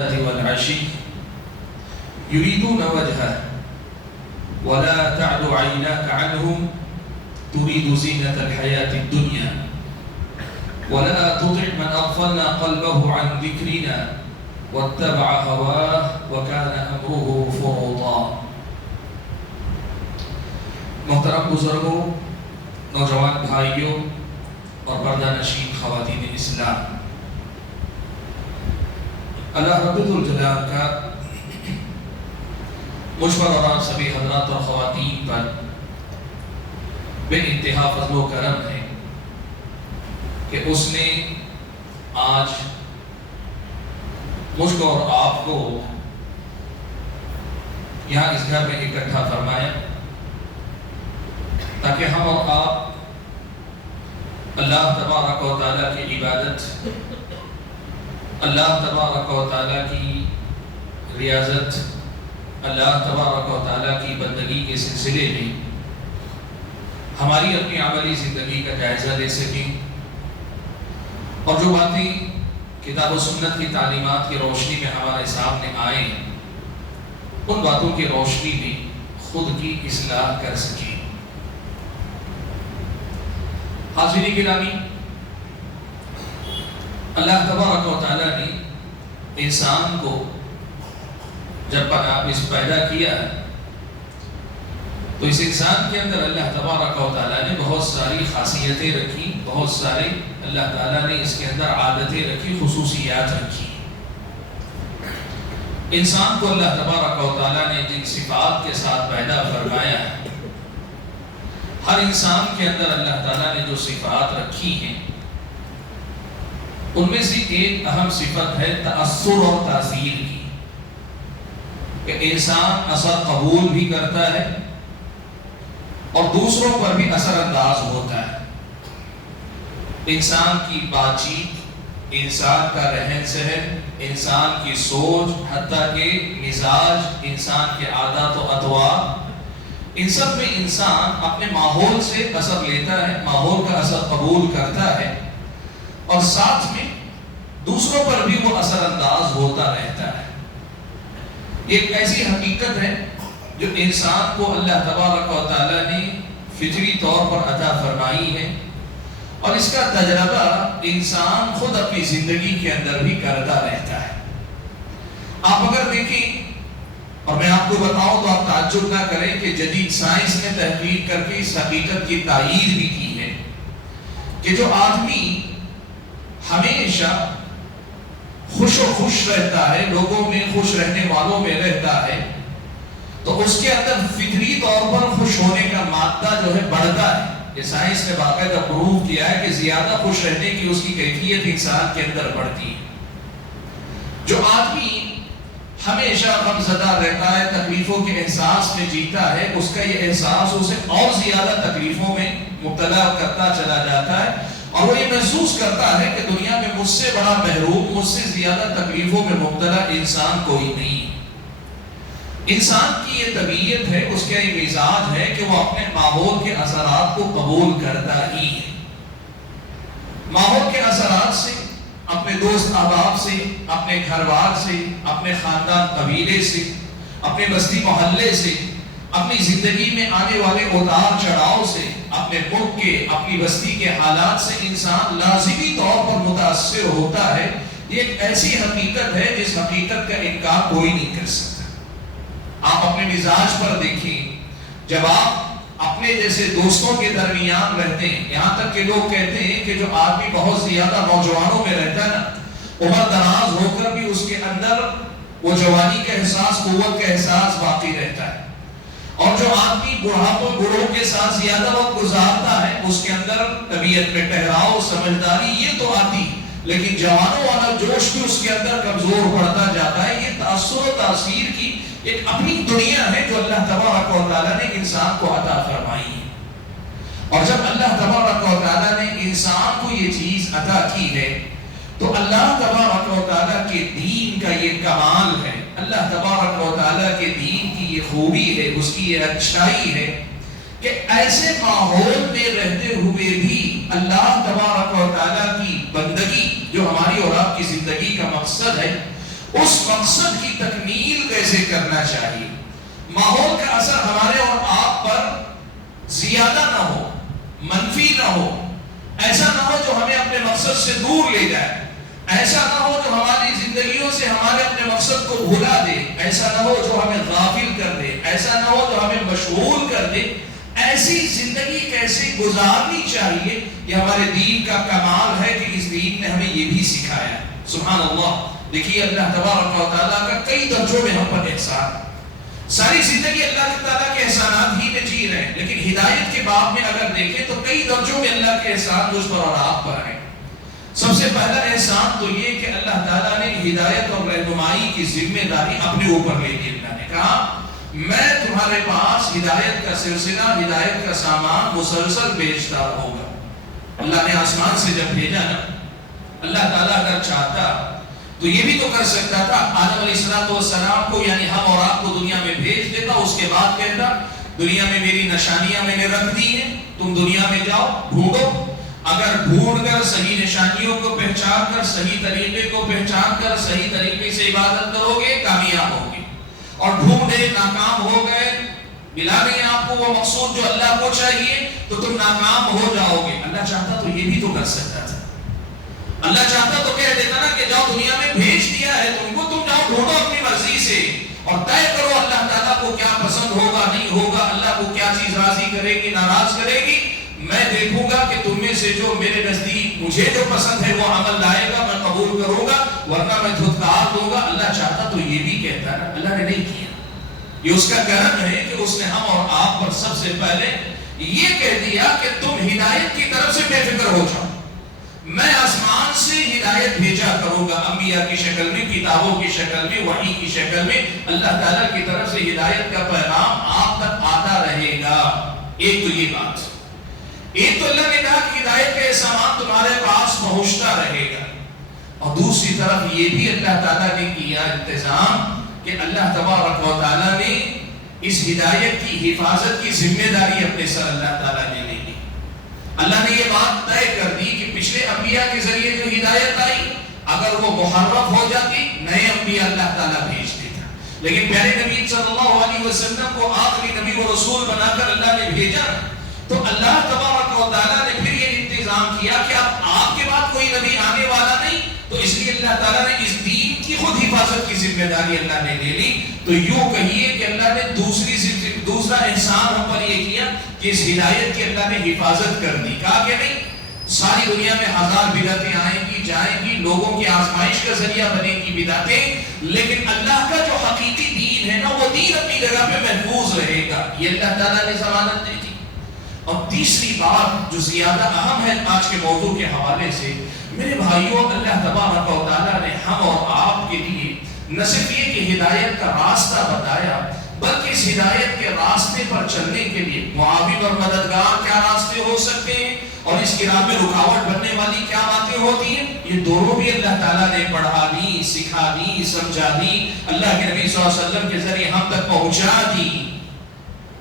والعشي يريدون وجهه ولا تعد عيناك عنهم تريد زينة الحياة الدنيا ولا تطع من أغفلنا قلبه عن ذكرنا واتبع هواه وكان أمره فرطا. محترم بزرگوں، نوجوان بھائیوں اور پردہ نشین خواتین اسلام، اللہ رب الجلال کا مجھ پر اور آپ سبھی حضرات اور خواتین پر بے انتہا فضل و کرم ہے کہ اس نے آج مجھ کو اور آپ کو یہاں اس گھر میں اکٹھا فرمایا تاکہ ہم اور آپ اللہ تبارک و تعالیٰ کی عبادت، اللہ تبارک و تعالیٰ کی ریاضت، اللہ تبارک و تعالیٰ کی بندگی کے سلسلے میں ہماری اپنی عملی زندگی کا جائزہ لے سکیں اور جو باتیں کتاب و سنت کی تعلیمات کی روشنی میں ہمارے سامنے آئیں ان باتوں کی روشنی میں خود کی اصلاح کر سکیں۔ حاضرین گرامی، اللہ تبارک و تعالیٰ نے انسان کو جب پیدا کیا تو اس انسان کے اندر اللہ تبارک و تعالیٰ نے بہت ساری خاصیتیں رکھی، بہت سارے اللہ تعالیٰ نے اس کے اندر عادتیں رکھی، خصوصیات رکھی۔ انسان کو اللہ تبارک و تعالیٰ نے جن صفات کے ساتھ پیدا فرمایا، ہر انسان کے اندر اللہ تعالیٰ نے جو صفات رکھی ہیں ان میں سے ایک اہم صفت ہے تأثر اور تاثیر کی، کہ انسان اثر قبول بھی کرتا ہے اور دوسروں پر بھی اثر انداز ہوتا ہے۔ انسان کی بات چیت، انسان کا رہن سہن، انسان کی سوچ، حتیٰ کہ مزاج، انسان کے عادات و اطوار، ان سب میں انسان اپنے ماحول سے اثر لیتا ہے، ماحول کا اثر قبول کرتا ہے اور ساتھ میں دوسروں پر بھی وہ اثر انداز ہوتا رہتا ہے۔ یہ ایک ایسی حقیقت ہے جو انسان کو اللہ تبارک و تعالیٰ نے فطری طور پر عطا فرمائی ہے اور اس کا تجربہ انسان خود اپنی زندگی کے اندر بھی کرتا رہتا ہے۔ آپ اگر دیکھیں اور میں آپ کو بتاؤں تو آپ تعجب نہ کریں کہ جدید سائنس نے تحقیق کر کے اس حقیقت کی تائید بھی کی ہے کہ جو آدمی ہمیشہ خوش و خوش رہتا ہے، لوگوں میں خوش رہنے والوں میں رہتا ہے، تو اس کے اندر فطری طور پر خوش ہونے کا مادہ جو ہے بڑھتا ہے۔ یہ سائنس نے باقاعدہ پروو کیا ہے کہ زیادہ خوش رہنے کی اس کی کیفیت انسان کے اندر بڑھتی ہے۔ جو آدمی ہمیشہ غمزدہ رہتا ہے، تکلیفوں کے احساس میں جیتا ہے، اس کا یہ احساس اسے اور زیادہ تکلیفوں میں مبتلا کرتا چلا جاتا ہے اور وہ یہ محسوس کرتا ہے کہ دنیا میں مجھ سے بڑا محروم، مجھ سے زیادہ تکلیفوں میں مبتلا انسان کوئی نہیں۔ انسان کی یہ طبیعت ہے، اس کا یہ مزاج ہے کہ وہ اپنے ماحول کے اثرات کو قبول کرتا ہی ہے۔ ماحول کے اثرات سے، اپنے دوست احباب سے، اپنے گھر بار سے، اپنے خاندان قبیلے سے، اپنے بستی محلے سے، اپنی زندگی میں آنے والے اتار چڑھاؤ سے، اپنے ملک کے، اپنی بستی کے حالات سے انسان لازمی طور پر متاثر ہوتا ہے۔ یہ ایک ایسی حقیقت ہے جس حقیقت کا انکار کوئی نہیں کر سکتا۔ آپ اپنے مزاج پر دیکھیں، جب آپ اپنے جیسے دوستوں کے درمیان رہتے ہیں، یہاں تک کہ لوگ کہتے ہیں کہ جو آدمی بہت زیادہ نوجوانوں میں رہتا ہے نا، عمر دراز ہو کر بھی اس کے اندر وہ جوانی کا احساس، قوت کا احساس باقی رہتا ہے، اور جو آدمی بوڑھوں کے ساتھ زیادہ وقت گزارتا ہے اس کے اندر طبیعت میں ٹھہراؤ، سمجھداری یہ تو آتی، لیکن جوانوں والا جوش بھی اس کے اندر کمزور پڑتا جاتا ہے۔ یہ تأثر و تاثیر کی ایک اپنی دنیا ہے جو اللہ تبارک و تعالیٰ نے انسان کو عطا فرمائی ہے، اور جب اللہ تبارک و تعالیٰ نے انسان کو یہ چیز عطا کی ہے تو اللہ تبارک و تعالیٰ کے دین کا یہ کمال ہے، اللہ تبارک و تعالیٰ کے دین کی یہ خوبی ہے، اس کی یہ اچھائی ہے کہ ایسے ماحول میں رہتے ہوئے بھی اللہ تبارک و تعالیٰ کی بندگی جو ہماری اور آپ کی زندگی کا مقصد ہے، اس کیسے کرنا چاہیے، ماحول کا اثر ہمارے اور آپ پر زیادہ نہ ہو، منفی نہ ہو، ایسا نہ ہو جو ہمیں اپنے مقصد سے دور لے جائے، ایسا نہ ہو جو ہماری زندگیوں سے ہمارے اپنے مقصد کو بھلا دے، ایسا نہ ہو جو ہمیں غافل کر دے، ایسا نہ ہو جو ہمیں مشغول کر دے۔ ایسی زندگی کیسے گزارنی چاہیے، یہ ہمارے دین کا کمال ہے کہ اس دین نے ہمیں یہ بھی سکھایا۔ سبحان اللہ، دیکھیے اللہ تبارک و تعالیٰ کا کئی درجوں میں ہم پر احسان، ساری زندگی اللہ تعالیٰ کے احسانات ہی میں جی رہے ہیں، لیکن ہدایت کے باب میں اگر دیکھیں تو کئی درجوں میں اللہ کے احسان مجھ پر اور آپ پر ہیں۔ سب سے پہلا احسان تو یہ کہ اللہ تعالیٰ نے ہدایت اور رہنمائی کی ذمہ داری اپنے اوپر لے لی۔ اللہ نے کہا میں تمہارے پاس ہدایت کا سلسلہ، ہدایت کا سامان مسلسل بھیجتا رہوں گا۔ اللہ نے آسمان سے جب بھیجا نا، اللہ تعالیٰ اگر چاہتا تو یہ بھی تو کر سکتا تھا، آدم علیہ السلام کو یعنی ہم اور آپ کو دنیا میں بھیج دیتا، اس کے بعد کہتا دنیا میں میری نشانیاں میں نے رکھ دی ہیں، تم دنیا میں جاؤ ڈھونڈو، اگر ڈھونڈ کر صحیح نشانیوں کو پہچان کر، صحیح طریقے کو پہچان کر صحیح طریقے سے عبادت کرو گے کامیاب ہوگے، اور ڈھونڈے ناکام ہو گئے، ملا نہیں آپ کو وہ مقصود جو اللہ کو چاہیے، تو تم ناکام ہو جاؤ گے۔ اللہ چاہتا تو یہ بھی تو کر سکتا تھا، اللہ چاہتا تو کہہ دیتا نا کہ جاؤ دنیا میں بھیج دیا ہے تم کو، تم جاؤ ڈھونڈو اپنی مرضی سے اور طے کرو اللہ تعالیٰ کو کیا پسند ہوگا نہیں ہوگا، اللہ کو کیا چیز راضی کرے گی ناراض کرے گی، میں دیکھوں گا کہ تم میں سے جو میرے نزدیک مجھے جو پسند ہے وہ عمل لائے گا، میں قبول کروں گا، ورنہ میں دھتکار دوں گا۔ اللہ چاہتا تو یہ بھی کہتا نا، اللہ نے نہیں کیا۔ یہ اس کا کرم ہے کہ اس نے ہم اور آپ پر سب سے پہلے یہ کہہ دیا کہ تم ہدایت کی طرف سے بے فکر ہو جاؤ، میں آسمان سے ہدایت بھیجا کروں گا، انبیاء کی شکل میں، کتابوں کی شکل میں، وحی کی شکل میں، اللہ تعالیٰ کی طرف سے ہدایت کا پیغام آپ تک آتا رہے گا۔ ایک تو یہ بات، ایک تو اللہ نے کہا کہ ہدایت کا سامان تمہارے پاس پہنچتا رہے گا، اور دوسری طرف یہ بھی اللہ تعالیٰ نے کیا انتظام کہ اللہ تبارک و تعالیٰ نے اس ہدایت کی حفاظت کی ذمہ داری اپنے سر اللہ تعالیٰ نے لے لی۔ اللہ نے یہ بات طے کر دی کہ پچھلے انبیاء کے ذریعے جو ہدایت آئی اگر وہ محرف ہو جاتی، نئے انبیاء اللہ تعالیٰ بھیج دیتا، لیکن پیارے نبی صلی اللہ علیہ وسلم کو آخری نبی و رسول بنا کر اللہ نے بھیجا، تو اللہ تبارک و تعالیٰ نے پھر یہ انتظام کیا کہ اب آپ کے بعد کوئی نبی آنے والا نہیں، تو اس لیے اللہ تعالیٰ نے اس دین کی خود حفاظت کی ذمہ داری اللہ نے لے لی۔ تو یوں کہیے کہ اللہ نے دوسرا احسان ہم پر یہ کیا کہ اس ہدایت کی اللہ نے حفاظت کر دی۔ کہا کہ نہیں ساری دنیا میں ہزار بدعتیں آئیں گی جائیں گی، لوگوں کی آزمائش کا ذریعہ بنے گی بدعتیں، لیکن اللہ کا جو حقیقی دین ہے نا وہ دین اپنی جگہ پہ محفوظ رہے گا، یہ اللہ تعالیٰ نے ضمانت دی تھی۔ اور تیسری بات جو زیادہ اہم ہے آج کے موضوع کے حوالے سے، میرے بھائیوں، اللہ تبارک و تعالیٰ نے ہم اور آپ کے لیے نہ صرف یہ کہ ہدایت کا راستہ بتایا، بلکہ اس ہدایت کے راستے پر چلنے کے لیے معاون اور مددگار کیا راستے ہو سکتے ہیں، اور اس کی راہ میں رکاوٹ بننے والی کیا باتیں ہوتی ہیں، یہ دونوں بھی اللہ تعالیٰ نے پڑھا دی، سکھا دی، سمجھا دی، اللہ کے نبی صلی اللہ علیہ وسلم کے ذریعے ہم تک پہنچا دی۔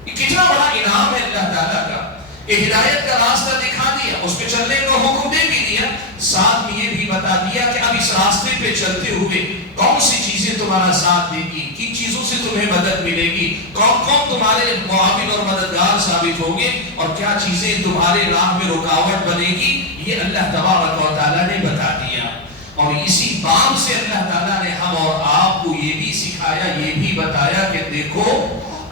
یہ کتنا بڑا انعام ہے اللہ تعالیٰ کا کہ ہدایت کا راستہ دکھا دیا، اس پہ چلنے کا حکم دے بھی دیا، ساتھ میں یہ بھی بتا دیا کہ اب اس راستے پہ چلتے ہوئے کون سی چیزیں تمہارا ساتھ دے گی، کن چیزوں سے تمہیں مدد ملے گی، کون کون تمہارے معاون اور مددگار ثابت ہوں گے، اور کیا چیزیں تمہارے راہ میں رکاوٹ بنے گی، یہ اللہ تبارک و تعالیٰ نے بتا دیا۔ اور اسی باب سے اللہ تعالیٰ نے ہم اور آپ کو یہ بھی سکھایا، یہ بھی بتایا کہ دیکھو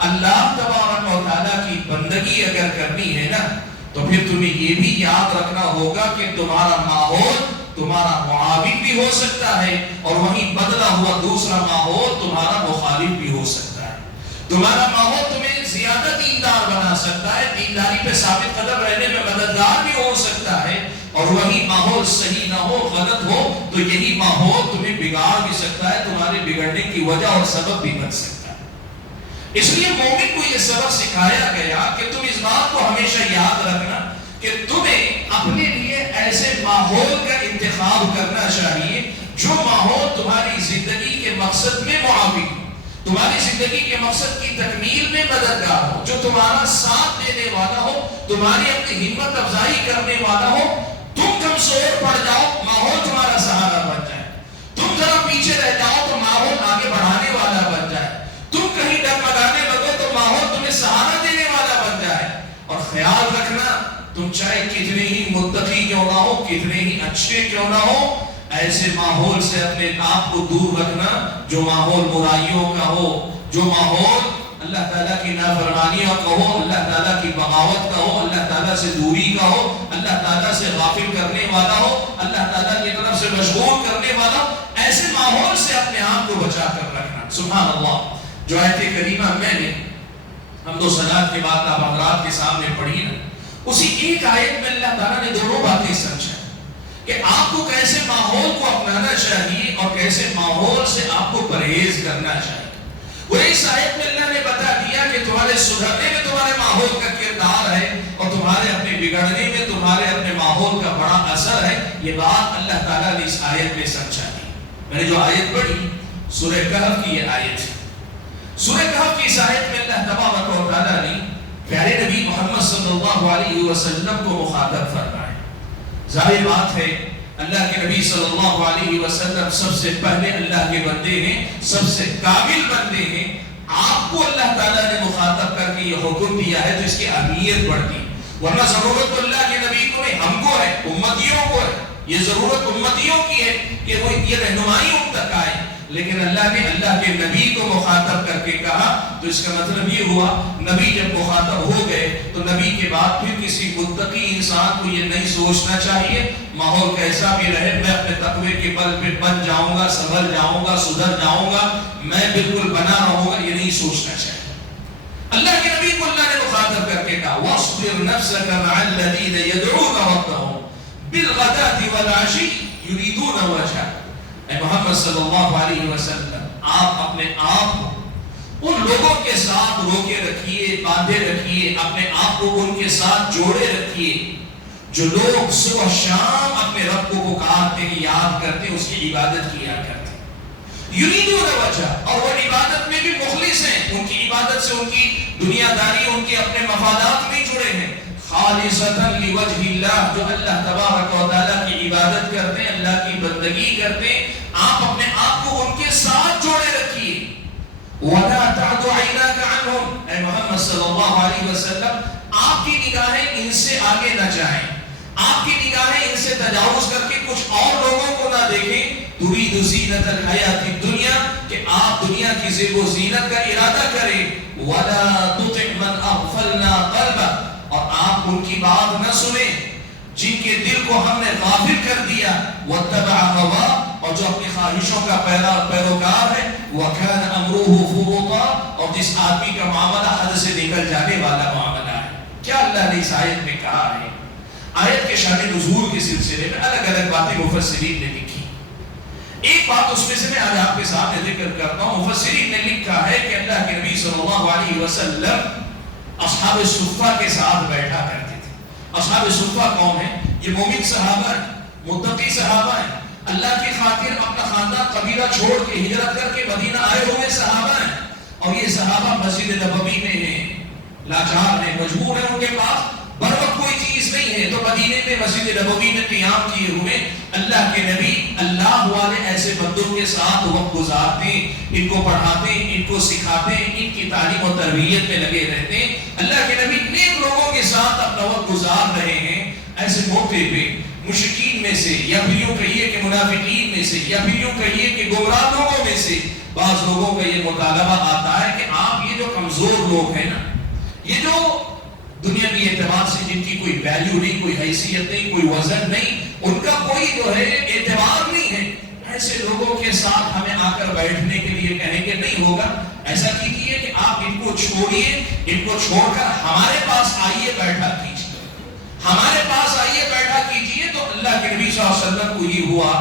اللہ تبارک و تعالیٰ کی بندگی اگر کرنی ہے نا، تو پھر تمہیں یہ بھی یاد رکھنا ہوگا کہ تمہارا ماحول تمہارا معاون بھی ہو سکتا ہے، اور وہیں بدلا ہوا دوسرا ماحول تمہارا مخالف بھی ہو سکتا ہے۔ تمہارا ماحول تمہیں زیادہ دیندار بنا سکتا ہے، دینداری پہ ثابت قدم رہنے میں مددگار بھی ہو سکتا ہے، اور وہی ماحول صحیح نہ ہو، غلط ہو، تو یہی ماحول تمہیں بگاڑ بھی سکتا ہے، تمہارے بگڑنے کی وجہ اور سبب بھی بن سکتا ہے۔ اس لیے مومن کو یہ سبق سکھایا گیا کہ تم اس بات کو ہمیشہ یاد رکھنا کہ تمہیں اپنے لیے ایسے ماحول کا انتخاب کرنا چاہیے جو ماحول تمہاری زندگی کے مقصد میں معاون ہو، تمہاری زندگی کے مقصد کی تکمیل میں مددگار ہو، جو تمہارا ساتھ دینے والا ہو، تمہاری اپنی ہمت افزائی کرنے والا ہو۔ تم کمزور پڑ جاؤ، ماحول تمہارا سہارا بن جائے، تم ذرا پیچھے رہ جاؤ تو ماحول آگے بڑھانے والا بن جائے، چاہے کتنے ہی متقی کیوں نہ ہو، کتنے ہی اچھے کیوں نہ ہو، ایسے ماحول سے اپنے آپ کو دور رکھنا جو ماحول برائیوں کا ہو، جو ماحول اللہ تعالیٰ کی نافرمانیوں کا ہو، اللہ تعالیٰ کی بغاوت کا ہو، اللہ تعالیٰ سے دوری کا ہو، اللہ تعالیٰ سے غافل کرنے والا ہو، اللہ تعالیٰ کی طرف سے مشغول کرنے والا ہو، ایسے ماحول سے اپنے آپ کو بچا کر رکھنا۔ سبحان اللہ، جو آیت کریمہ میں نے حمد و ثناء کے بعد آپ حضرات کے سامنے پڑھی نا، اسی ایک آیت میں اللہ تعالیٰ نے دونوں باتیں سمجھا کہ آپ کو کیسے ماحول کو اپنانا چاہیے اور کیسے ماحول سے آپ کو پرہیز کرنا چاہیے۔ وہ اس آیت میں اللہ نے بتا دیا کہ تمہارے سدھرنے میں تمہارے ماحول کا کردار ہے اور تمہارے اپنے بگڑنے میں تمہارے اپنے ماحول کا بڑا اثر ہے۔ یہ بات اللہ تعالیٰ نے اس آیت میں سمجھا دی۔ میں نے جو آیت پڑھی سورہ کہف کی یہ آیت ہے۔ سورہ کہف کی اس آیت میں اللہ تبارک و تعالیٰ نے پیارے نبی محمد صلی اللہ علیہ وسلم کو مخاطب فرمایا۔ ظاہر بات ہے اللہ کے نبی صلی اللہ علیہ وسلم سب سے پہلے اللہ کے بندے ہیں، سب سے قابل بندے ہیں۔ آپ کو اللہ تعالیٰ نے مخاطب کر کے یہ حکم دیا ہے تو اس کی اہمیت بڑھتی، ورنہ ضرورت اللہ کے نبی کو نہیں، ہم کو ہے، امتیوں کو ہے۔ یہ ضرورت امتیوں کی ہے کہ وہ یہ رہنمائی ان تک آئے، لیکن اللہ نے اللہ کے نبی کو مخاطب کر کے کہا تو اس کا مطلب یہ ہوا نبی جب مخاطب ہو گئے تو نبی کے بعد پھر کسی متقی انسان کو یہ نہیں سوچنا چاہیے ماحول کیسا بھی رہے میں اپنے تقوی کے بل پہ بن جاؤں گا، سنبھل جاؤں گا، سدھر جاؤں گا، میں بالکل بنا رہوں گا، یہ نہیں سوچنا چاہیے۔ اللہ کے نبی کو اللہ نے مخاطب کر کے کہا وَاصْبِرْ نَفْسَكَ مَعَ الَّذِينَ يَدْعُونَ رَبَّهُمْ بِالْغَدَاةِ وَالْعَشِيِّ يُرِيدُونَ وَجْهَهُ۔ اے محمد صلی اللہ علیہ وسلم، آپ اپنے آپ کو ان لوگوں کے ساتھ روکے رکھیے، باندھے رکھیے، اپنے آپ کو ان کے ساتھ جوڑے رکھیے جو لوگ صبح شام اپنے رب کو پکارتے ہیں، یاد کرتے ہیں، اس کی عبادت کیا کرتے ہیں۔ یریدون وجہ، اور وہ عبادت میں بھی مخلص ہیں، ان کی عبادت سے ان کی دنیا داری، ان کے اپنے مفادات میں جڑے ہیں۔ خالصتاً لوجہ اللہ، جو اللہ تبارک و تعالیٰ کی عبادت کرتے ہیں، اللہ کی بندگی کرتے ہیں، آپ اپنے آپ کو ان کے ساتھ جوڑے رکھیے۔ وَلَا تَعْدُ عَيْنَاكَ عَنْهُمْ، اے محمد صلی اللہ علیہ وسلم آپ کی نگاہیں ان سے آگے نہ جائیں، آپ کی نگاہیں ان سے تجاوز کر کے کچھ اور لوگوں کو نہ دیکھیں۔ تُرِيدُ زِينَةَ الْحَيَاةِ الدُّنْيَا، کہ آپ دنیا کی زیب و زینت کا ارادہ کریں۔ وَلَا تُطِعْ مَنْ أَغْفَلْنَا قَلْبَهُ، اور آپ ان کی بات نہ سنیں جن کے دل کو ہم نے غافل کر دیا۔ وَاتَّبَعَ هَوَاهُ، اور جو اپنی خواہشوں کا پیروکار ہے۔ وَكَانَ أَمْرُهُ فُرُوطًا، اور جس آدمی کا معاملہ حد سے نکل جانے والا معاملہ ہے۔ کیا اللہ نے اس آیت میں کہا ہے؟ آیت کے شان نزول کے سلسلے میں الگ الگ باتیں مفسرین نے لکھی۔ ایک بات اس میں سے میں آج آپ کے سامنے ذکر کرتا ہوں۔ مفسرین نے لکھا ہے کہ اللہ کے نبی صلی اللہ علیہ وسلم اصحاب صفہ کے ساتھ بیٹھا کرتے تھے۔ اصحاب صفہ کون ہیں؟ یہ مومن صحابہ ہیں، متقی صحابہ ہیں، اللہ کی خاطر اپنا خاندان قبیلہ چھوڑ کے ہجرت کر کے مدینہ آئے ہوئے صحابہ ہیں، اور یہ صحابہ مسجد نبوی میں ہیں، لاچار ہیں، مجبور ہیں، ان کے پاس بر وقت کوئی چیز نہیں ہے، تو مدینے میں مسجد نبوی میں قیام کیے ہوئے اللہ کے نبی اللہ والے ایسے بندوں کے ساتھ وقت گزارتے ہیں، ان کو پڑھاتے ہیں، ان کو سکھاتے ہیں، ان کی تعلیم و تربیت میں لگے رہتے ہیں۔ اللہ کے نبی نیک لوگوں کے ساتھ اپنا وقت گزار رہے ہیں۔ ایسے موقع پہ مشرکین میں سے، یا پھر یوں کہیے کہ منافقین میں سے، یا پھر یوں کہیے کہ گمراہ لوگوں میں سے بعض لوگوں کا یہ مطالبہ آتا ہے کہ آپ یہ جو کمزور لوگ ہیں نا، یہ جو دنیاوی اعتبار سے جن کی کوئی ویلیو نہیں، کوئی حیثیت نہیں، کوئی وزن نہیں، ان کا کوئی جو ہے اعتبار نہیں ہے، ایسے لوگوں کے ساتھ ہمیں آ کر بیٹھنے کے لیے کہیں کہ نہیں ہوگا۔ ایسا کیجیے کہ آپ ان کو چھوڑیے، ان کو چھوڑ کر ہمارے پاس آئیے، بیٹھا کیجیے، ہمارے پاس آئیے، بیٹھا کیجیے۔ تو اللہ کے نبی صلی اللہ علیہ وسلم کو یہ ہوا،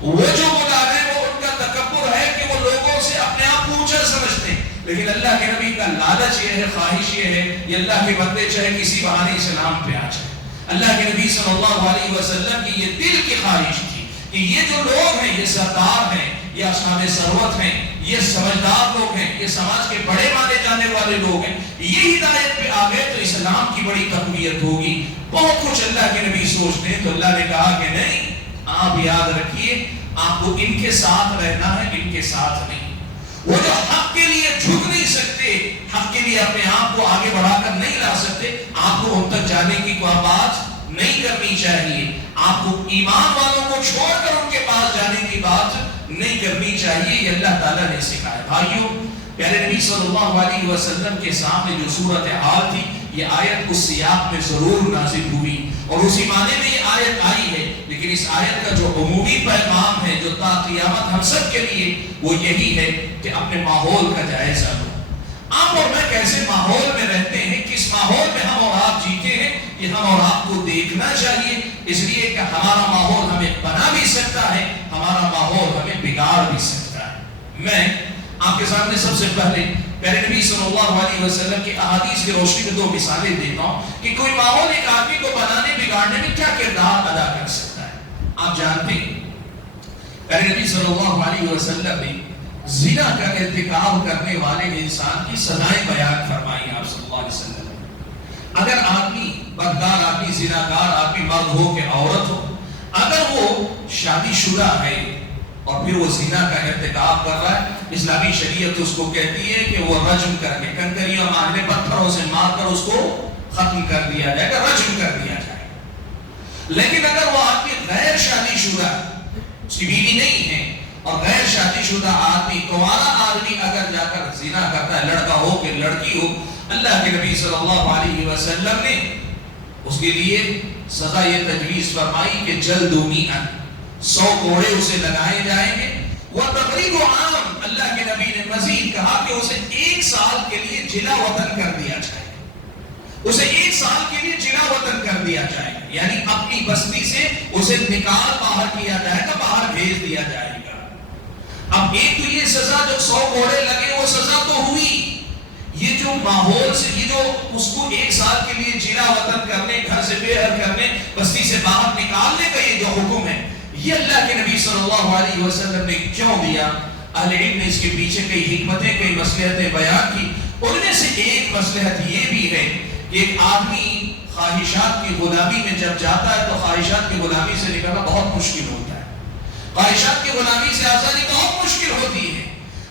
وہ جو بلا رہے ہیں وہ ان کا تکبر ہے کہ وہ لوگوں سے اپنے آپ کو اونچا سمجھتے ہیں، لیکن اللہ کے نبی کا لالچ یہ ہے، خواہش یہ ہے، یہ اللہ کے بندے چاہے کسی بہانے اسلام پہ آ جائے۔ اللہ کے نبی صلی اللہ علیہ وسلم کی یہ دل کی خواہش تھی کہ یہ جو لوگ ہیں، یہ سردار ہیں، یہ اصحاب ثروت ہیں، یہ سمجھدار لوگ ہیں، یہ سماج کے بڑے مانے جانے والے لوگ ہیں، یہ ہدایت پہ آ گئے تو اسلام کی بڑی تقویت ہوگی۔ بہت کچھ اللہ کے نبی سوچتے ہیں، تو اللہ نے کہا کہ نہیں، آپ یاد رکھیے آپ کو ان کے ساتھ رہنا ہے، ان کے ساتھ نہیں۔ وہ جو حق کے لیے جھک نہیں سکتے، حق کے لیے اپنے آپ کو آگے بڑھا کر نہیں لا سکتے، آپ کو ان تک جانے کی کوئی بات نہیں کرنی چاہیے. آپ کو ایمان والوں کو چھوڑ کر ان کے پاس جانے کی بات نہیں کرنی چاہیے. یہ اللہ تعالیٰ نے سکھایا. بھائیوں، پیارے نبی صلی اللہ علیہ وسلم کے سامنے جو صورتحال تھی، یہ آیت اس سیاق میں ضرور نازل ہوئی اور اسی معنی میں یہ آیت آئی ہے. لیکن اس آیت کا جو عمومی پیغام ہے جو تا قیامت ہم سب کے لیے، وہ یہی ہے کہ اپنے ماحول کا جائزہ لو. آپ اور میں کیسے ماحول میں رہتے ہیں، کس ماحول میں ہم اور آپ جیتے ہیں، یہ ہم اور آپ کو دیکھنا چاہیے. اس لیے کہ ہمارا ماحول ہمیں بنا بھی سکتا ہے، ہمارا ماحول ہمیں بگاڑ بھی سکتا ہے. میں آپ کے سامنے سب سے پہلے پیارے نبی صلی اللہ علیہ وسلم کی احادیث کی روشنی میں 2 مثالیں دیتا ہوں کہ کوئی ماحول ایک آدمی کو بنانے بگاڑنے میں کیا کردار ادا کر سکتا ہے. آپ جانتے ہیں پیارے نبی صلی اللہ علیہ وسلم نے زنا کا ارتکاب کرنے والے انسان کی سزائیں بیان فرمائی. آپ صلی اللہ علیہ وسلم اگر آدمی بدکار آدمی، زناکار آدمی، مرد ہو کہ عورت ہو، اگر وہ شادی شدہ ہے اور پھر وہ زنا کا ارتکاب کر رہا ہے، اسلامی شریعت اس کو کہتی ہے کہ وہ رجم کر کے کنکریاں مارنے، پتھروں سے مار کر اس کو ختم کر دیا جائے گا، رجم کر دیا جائے گا. لیکن اگر وہ آدمی غیر شادی شدہ، اس کی بیوی نہیں ہے، اور غیر شادی شدہ آدمی، کنوارا آدمی اگر جا کر زنا کرتا ہے، لڑکا ہو کہ لڑکی ہو، اللہ کے نبی صلی اللہ علیہ وسلم نے اس کے لیے سزا یہ تجویز فرمائی کہ جلد 100 کوڑے اسے لگائے جائیں گے. وَتَغْرِيبُ عَامٌ، اللہ کے نبی نے مزید کہا کہ اسے 1 سال کے لیے جلا وطن کر دیا جائے گا. اسے 1 سال کے لیے جلا وطن کر دیا جائے گا، یعنی اپنی بستی سے اسے نکال باہر کیا جائے گا، باہر بھیج دیا جائے گا. اب ایک تو یہ سزا جو 100 کوڑے لگے وہ سزا تو ہوئی، یہ جو ماحول سے، یہ جو اس کو 1 سال کے لیے جلا وطن کرنے، گھر سے بے گھر کرنے، بستی سے باہر نکالنے کا یہ جو حکم ہے، یہ اللہ کے نبی صلی اللہ علیہ وسلم نے کیوں دیا؟ اہل علم نے اس کے پیچھے کئی حکمتیں، کئی مصلحتیں بیان کی. ان میں سے ایک مصلحت یہ بھی ہے کہ ایک آدمی خواہشات کی غلامی میں جب جاتا ہے تو خواہشات کی غلامی سے نکلنا بہت مشکل ہوتا ہے. خواہشات کی غلامی سے آزادی بہت مشکل ہوتی ہے.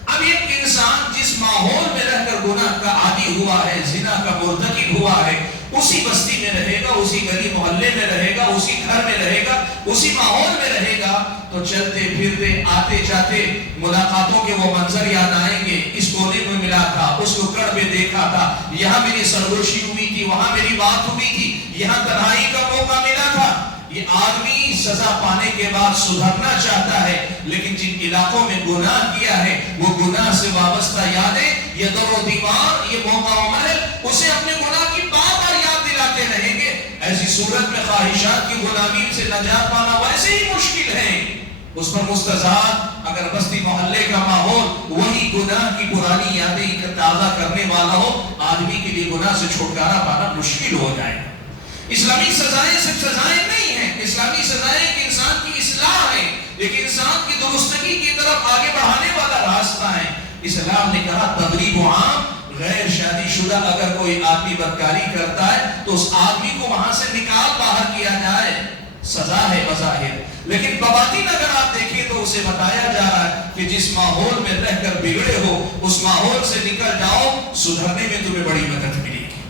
اب ایک انسان جس ماحول میں رہ کر گناہ کا عادی ہوا ہے، زنا کا مرتکب ہوا ہے، اسی بستی میں رہے گا، اسی گلی محلے میں رہے گا، اسی گھر میں رہے گا، اسی ماحول میں رہے گا، تو چلتے پھرتے آتے جاتے ملاقاتوں کے وہ منظر یاد آئیں گے. اس کونے میں ملا تھا، اس کو کڑ میں دیکھا تھا، یہاں میری سرگوشی ہوئی تھی، وہاں میری بات ہوئی تھی، یہاں تنہائی کا موقع ملا تھا. یہ آدمی سزا پانے کے بعد سدھرنا چاہتا ہے، لیکن جن علاقوں میں گناہ کیا ہے وہ گناہ سے وابستہ یادیں، یہ دور و دیوار، یہ موقع و محل اسے اپنے گناہ کی بار بار یاد دلاتے رہیں گے. ایسی صورت میں خواہشات کی غلامی سے نجات پانا ویسے ہی مشکل ہے. اس پر مستزاد اگر بستی محلے کا ماحول وہی گناہ کی پرانی یادیں تازہ کرنے والا ہو، آدمی کے لیے گناہ سے چھٹکارا پانا مشکل ہو جائے. اسلامی سزائیں صرف سزائیں نہیں ہیں، اسلامی سزائیں ایک انسان کی اصلاح ہے، ایک انسان کی درستگی کی طرف آگے بڑھانے والا راستہ ہے. اسلام نے کہا تغریب عام، غیر شادی شدہ اگر کوئی آدمی بدکاری کرتا ہے تو اس آدمی کو وہاں سے نکال باہر کیا جائے، سزا ہے بظاہر. لیکن بباطن اگر آپ دیکھیں تو اسے بتایا جا رہا ہے کہ جس ماحول میں رہ کر بگڑے ہو اس ماحول سے نکل جاؤ، سدھرنے میں تمہیں بڑی مدد ملے گی،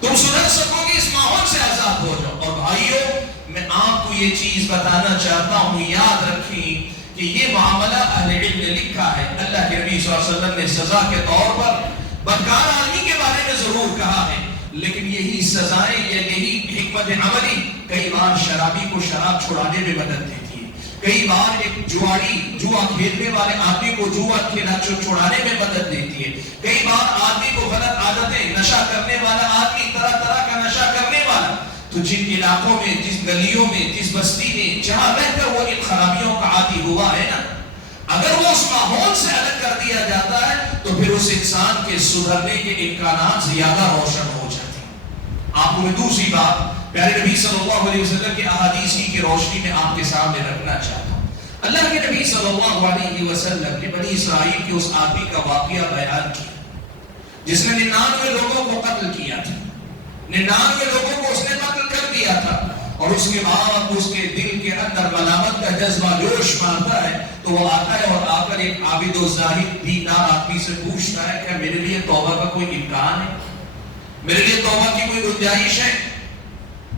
تم سدھر سکو گے، اس ماحول سے آزاد ہو جاؤ. اور بھائیو، میں آپ کو یہ چیز بتانا چاہتا ہوں، یاد رکھیں کہ یہ معاملہ اہل علم نے لکھا ہے. اللہ کے نبی صلی اللہ علیہ وسلم نے سزا کے طور پر بدکار آدمی کے بارے میں ضرور کہا ہے، لیکن یہی سزائیں یا یہی حکمت عملی کئی بار شرابی کو شراب چھڑانے میں مدد دیتی ہے، کئی بار ایک جوا کھیلنے والے آدمی کو جوا چھڑانے میں مدد دیتی ہے، کئی بار آدمی کو غلط عادتیں، نشہ کرنے والا آدمی، طرح طرح کا نشہ کرنے والا، تو جن علاقوں میں، جس گلیوں میں، جس بستی میں جہاں رہ کر وہ ان خرابیوں کا عادی ہوا ہے نا، اگر وہ اس ماحول سے الگ کر دیا جاتا ہے تو پھر اس انسان کے سدھرنے کے امکانات زیادہ روشن ہو جاتے ہیں. آپ کو میں دوسری بات پیارے نبی صلی اللہ علیہ وسلم کی احادیث کی روشنی میں آپ کے سامنے رکھنا چاہتا ہوں. اللہ کے نبی صلی اللہ علیہ وسلم نے بنی اسرائیل کے اس آدمی کا واقعہ بیان کیا جس نے 99 لوگوں کو قتل کیا تھا، 99 لوگوں کو اس نے قتل کر دیا تھا، اور اس کے بعد اس کے دل کے اندر ملامت کا جذبہ جوش مارتا ہے تو وہ آتا ہے اور آ کر ایک عابد و زاہد دیندار آدمی سے پوچھتا ہے کہ میرے لیے توبہ کا کوئی امکان ہے، میرے لیے توبہ کی کوئی گنجائش ہے؟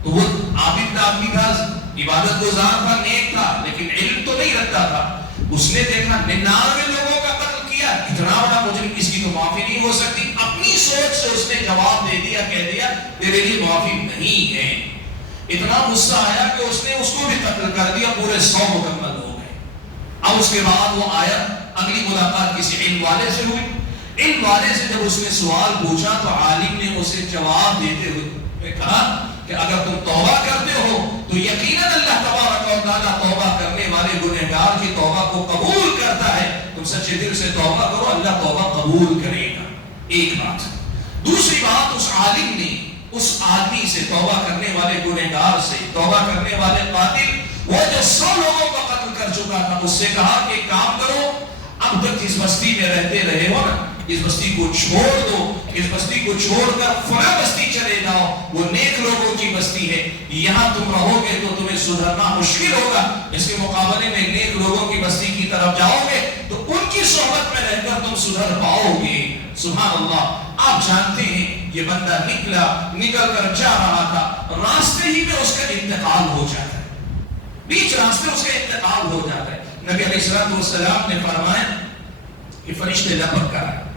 تو وہ عابد آدمی تھا، عبادت گزار تھا، نیک تھا، لیکن علم تو نہیں رکھتا تھا. اس نے دیکھا 99 لوگوں کا قتل کیا، اتنا بڑا مجرم، اس کی تو معافی نہیں ہو سکتی. اپنی سوچ سے اس نے جواب دے دیا، کہہ دیا تیرے لیے معافی نہیں ہے. اتنا غصہ آیا کہ اس نے اس کو بھی قتل کر دیا، پورے 100 مکمل ہو گئے. اب اس کے بعد وہ آیا، اگلی ملاقات کسی علم والے سے ہوئی. علم والے سے جب اس نے سوال پوچھا تو عالم نے اسے جواب دیتے ہوئے کہا کہ اگر تم توبہ کرتے ہو تو یقیناً اللہ تبارک و تعالیٰ توبہ کرنے والے گنہگار کی توبہ کو قبول کرتا ہے. تم سچے دل سے توبہ کرو، اللہ توبہ قبول کرے گا. ایک بات. دوسری بات، اس عالم نے اس آدمی سے، توبہ کرنے والے گنہگار سے، توبہ کرنے والے قاتل، وہ جو 100 لوگوں کا قتل کر چکا تھا، اس سے کہا کہ ایک کام کرو، اب تک جس بستی میں رہتے رہے ہو نا، اس بستی کو چھوڑ دو، اس بستی کو چھوڑ کر فلاں بستی چلے جاؤ، وہ نیک لوگوں کی بستی ہے، یہاں تم رہو گے تو تمہیں سدھرنا مشکل ہوگا. اس کے مقابلے میں نیک لوگوں کی بستی کی طرف جاؤ گے تو ان کی صحبت میں رہ کر تم سدھر پاؤ گے. سبحان اللہ. آپ جانتے ہیں یہ بندہ نکل کر جا رہا تھا، راستے ہی میں اس کا انتقال ہو جاتا ہے، بیچ راستے اس کا انتقال ہو جاتا ہے. نبی علیہ السلام نے فرمایا کہ فرشتے لپک کر آئے،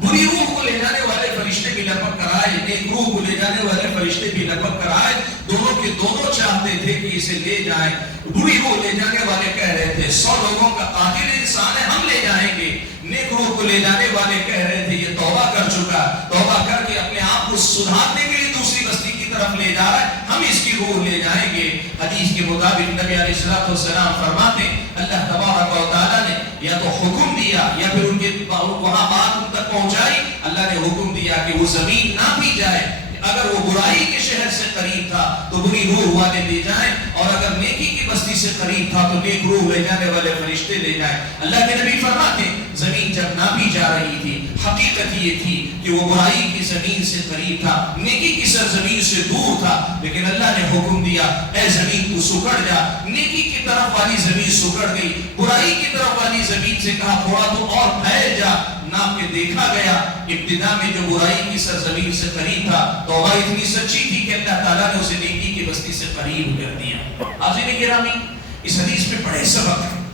بری روح کو لے جانے والے فرشتے بھی لپک کر آئے، نیک روح کو لے جانے والے فرشتے بھی لپک کر آئے. دونوں کے دونوں چاہتے تھے کہ اسے لے جائیں. بری روح لے جانے والے کہہ رہے تھے 100 لوگوں کا قاتل انسان ہے، ہم لے جائیں گے. نیک روح کو لے جانے والے کہہ رہے تھے یہ توبہ کر چکا، توبہ کر کے اپنے آپ کو سدھارنے کے لیے دوسری بستی کی طرف لے جا رہا ہے، ہم اس کی روح لے جائیں گے. حدیث کے مطابق نبی علیہ السلام فرماتے ہیں اللہ تبارک و تعالیٰ نے یا تو حکم دیا یا پھر ان کے وہاں بات ان تک پہنچائی. اللہ نے حکم دیا کہ وہ زمین نہ پی جائے. اگر وہ برائی کے شہر سے قریب تھا تو بری روح والے لے جائیں، اور اگر نیکی کی بستی سے قریب تھا تو نیک روح لے جانے والے فرشتے لے جائیں. اللہ کے نبی فرماتے زمین جب ناپی جا رہی تھی، حقیقت یہ تھی کہ وہ برائی کی زمین سے قریب تھا، نیکی کی سرزمین سے دور تھا. لیکن اللہ نے حکم دیا اے زمین تو سکڑ جا. نیکی کی طرف والی زمین سکڑ گئی، برائی کی طرف والی زمین سے کہا تھوڑا تو اور پھیل جا. ناپ کے دیکھا گیا ابتدا میں جو برائی کی سرزمین سے قریب تھا، توبہ اتنی سچی تھی کہ اللہ تعالیٰ نے اسے نیکی کی بستی سے قریب کر دیا. حاضرین گرامی، اس حدیث میں بڑے سبق ہیں،